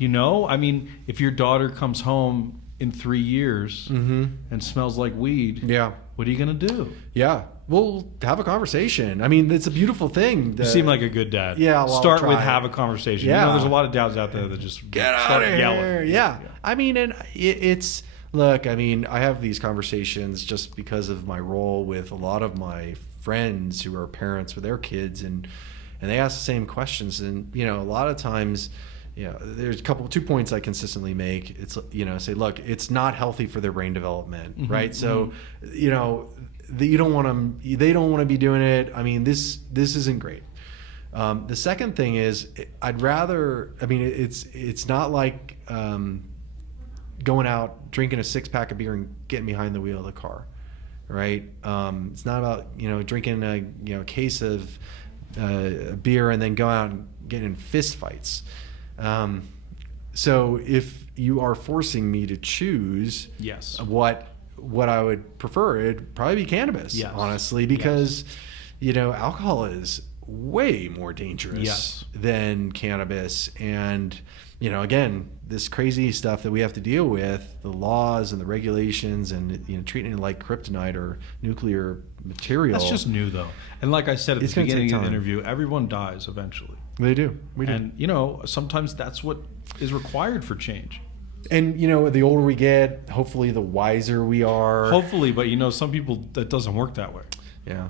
I mean, if your daughter comes home in 3 years and smells like weed, what are you going to do? Yeah. We'll have a conversation. I mean, it's a beautiful thing. You seem like a good dad. Yeah. Well, start with have a conversation. Yeah. There's a lot of dads out there that just get start out of yelling. Here. Yeah. I mean, and look, I mean, I have these conversations just because of my role with a lot of my friends who are parents with their kids, and they ask the same questions. And, a lot of times, there's 2 points I consistently make. It's, say, look, it's not healthy for their brain development, right? So, they don't want to be doing it. I mean, this isn't great. The second thing is, I'd rather, I mean, it's not like going out, drinking a 6-pack of beer and getting behind the wheel of the car, right? It's not about, drinking a case of beer and then going out and getting in fist fights. So if you are forcing me to choose what I would prefer, it'd probably be cannabis, honestly, because, alcohol is way more dangerous than cannabis. And, again, this crazy stuff that we have to deal with, the laws and the regulations and, treating it like kryptonite or nuclear material. That's just new, though. And like I said at the beginning of the interview, everyone dies eventually. They do. We do. And, sometimes that's what is required for change. And, the older we get, hopefully the wiser we are. Hopefully, but, some people, that doesn't work that way. Yeah.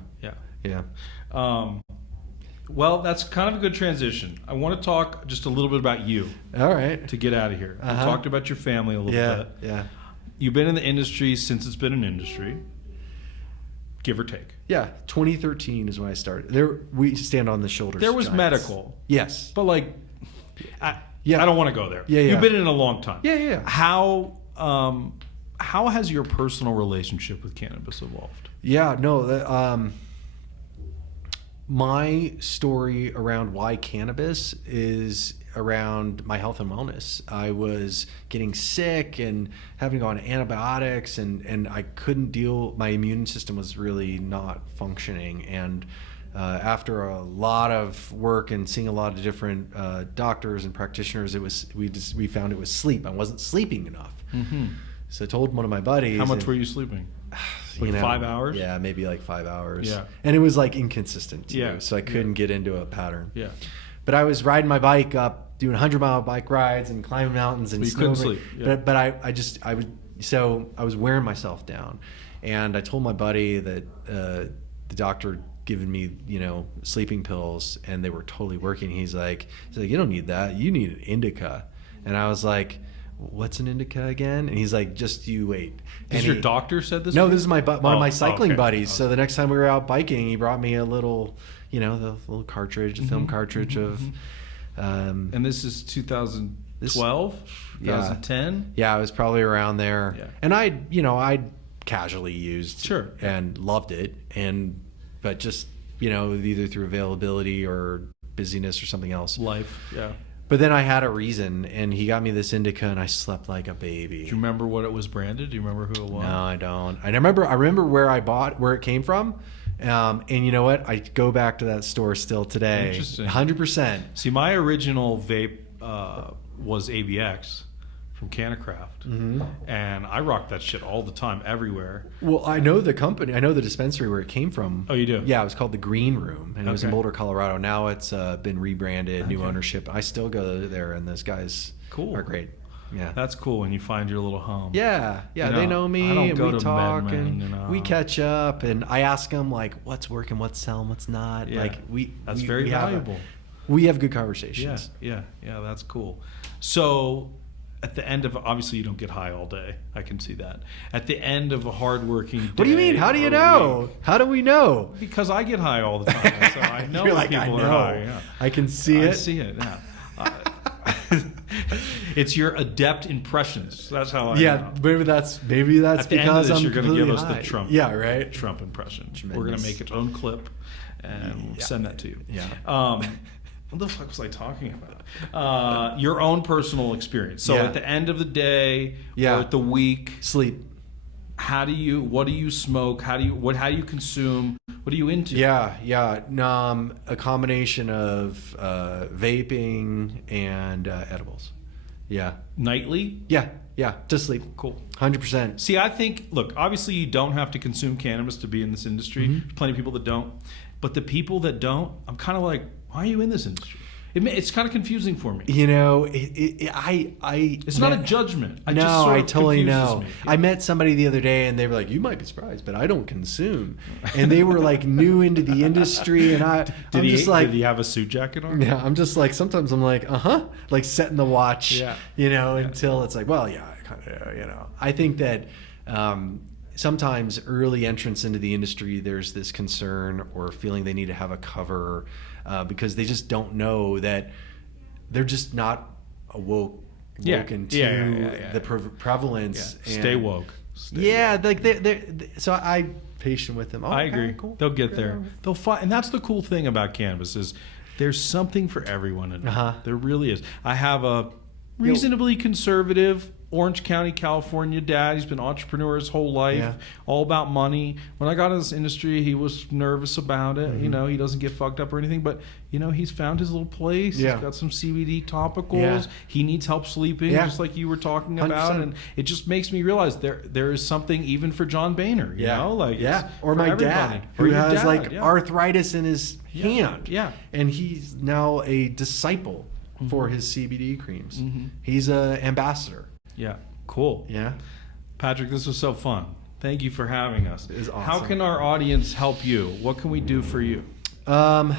Well, that's kind of a good transition. I want to talk just a little bit about you. All right. To get out of here. We talked about your family a little bit. Yeah. You've been in the industry since it's been an industry, give or take. Yeah. 2013 is when I started. There, we stand on the shoulders. There was medical. Yes. But I don't want to go there. Yeah. You've been in it a long time. Yeah. How has your personal relationship with cannabis evolved? Yeah. No. My story around why cannabis is around my health and wellness. I was getting sick and having to go on antibiotics, and I couldn't deal. My immune system was really not functioning. And after a lot of work and seeing a lot of different doctors and practitioners, we found it was sleep. I wasn't sleeping enough. Mm-hmm. So I told one of my buddies. How much were you sleeping? Like 5 hours? Yeah, maybe like 5 hours. Yeah. And it was like inconsistent too. Yeah. So I couldn't get into a pattern. Yeah. But I was riding my bike up, doing 100-mile bike rides and climbing mountains and But you couldn't sleep. Yeah. But I was wearing myself down. And I told my buddy that the doctor given me, sleeping pills, and they were totally working. He's like, you don't need that. You need an indica. And I was like, what's an indica again? And he's like, just you wait. Has your doctor said this? No, this is one of my cycling buddies. Okay. So the next time we were out biking, he brought me a little, the little cartridge, a film cartridge of. And this is 2012, 2010. Yeah, it was probably around there. Yeah. And I'd casually used, Sure, and loved it, but just either through availability or busyness or something else. Life, yeah. But then I had a reason, and he got me this indica, and I slept like a baby. Do you remember what it was branded? Do you remember who it was? No, I don't. I remember where it came from, and you know what? I go back to that store still today. Interesting. 100%. See, my original vape was ABX from Canacraft, and I rocked that shit all the time, everywhere. Well, I know the company. I know the dispensary where it came from. Oh, you do? Yeah, it was called the Green Room, and it was in Okay. Boulder, Colorado. Now it's been rebranded, new ownership. I still go there, and those guys Cool. are great. Yeah. That's cool when you find your little home. Yeah, You they know, know me, I don't and go we to talk, MedMen, and we catch up, and I ask them like, what's working, what's selling, what's not. Yeah. Like That's we very valuable. We have good Yeah, conversations. yeah, that's cool. So at the end of, obviously you don't get high all day. I can see that. At the end of a hardworking day. What do you mean? How do you or know? week- How do we know? Because I get high all the time. So I know You're when like, people I are know. high. Yeah. I can see I it. see it, yeah. It's your adept impressions. That's how I Yeah, know. maybe that's At the end of because this, I'm you're going to give us completely the high. Trump. Yeah, right. Trump impression. We're Tremendous. going to make its own clip and we'll send that to you. Yeah. What the fuck was I talking about? Your own personal experience. So Yeah. at the end of the day Yeah. or at the week, Sleep. what do you smoke? How do you consume? What are you into? Yeah. A combination of vaping and edibles. Yeah. Nightly? Yeah. To sleep. Cool. 100%. See, I think, look, obviously you don't have to consume cannabis to be in this industry. There's plenty of people that don't. But the people that don't, I'm kind of like, why are you in this industry? It's kind of confusing for me. It's not a judgment. I totally confuses know. me. I met somebody the other day, and they were like, "You might be surprised, but I don't consume." And they were like new into the industry, and Did like, he have a suit jacket on? yeah, I'm just like, sometimes I'm like, like setting the watch, Yeah. until it's like, well, yeah, kind of, I think that sometimes early entrance into the industry, there's this concern or feeling they need to have a cover because they just don't know that they're just not woken to the prevalence. Yeah. Stay woke. Like so I patient with them. Oh, I okay, agree. Cool. They'll get there. They'll find, and that's the cool thing about cannabis is there's something for everyone in it. There really is. I have a reasonably conservative Orange County, California dad. He's been an entrepreneur his whole life, all about money. When I got in this industry, he was nervous about it. He doesn't get fucked up or anything, but he's found his little place. Yeah. He's got some CBD topicals. Yeah. He needs help sleeping, just like you were talking about. 100%. And it just makes me realize there is something even for John Boehner. You know, like it's or for my everybody. dad Or who your has dad, arthritis in his hand. Yeah. And he's now a disciple for his CBD creams. He's an ambassador. Yeah. Cool. Yeah. Patrick, this was so fun. Thank you for having us. It was awesome. How can our audience help you? What can we do for you? The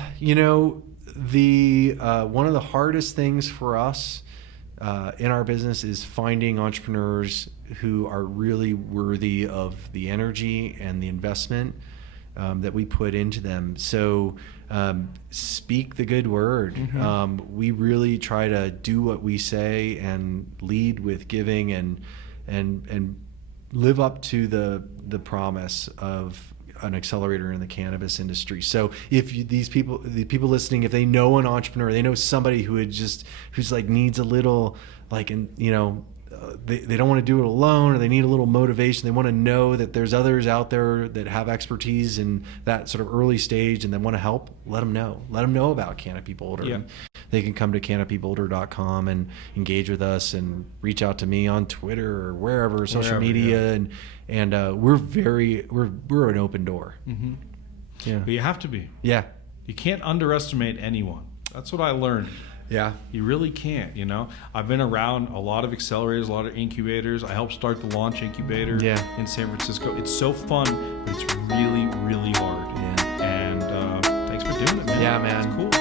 one of the hardest things for us in our business is finding entrepreneurs who are really worthy of the energy and the investment that we put into them. So speak the good word. We really try to do what we say and lead with giving and live up to the promise of an accelerator in the cannabis industry. So if the people listening, if they know an entrepreneur, they know somebody who's like needs a little like, they don't want to do it alone, or they need a little motivation. They want to know that there's others out there that have expertise in that sort of early stage and then want to help. Let them know about Canopy Boulder. Yeah. They can come to canopyboulder.com and engage with us and reach out to me on Twitter or wherever social media. Yeah. And we're an open door. Mm-hmm. Yeah. But you have to be. Yeah. You can't underestimate anyone. That's what I learned. Yeah. You really can't, I've been around a lot of accelerators, a lot of incubators. I helped start the Launch Incubator in San Francisco. It's so fun, but it's really, really hard. Yeah. And thanks for doing it, man. Yeah, man. It's cool.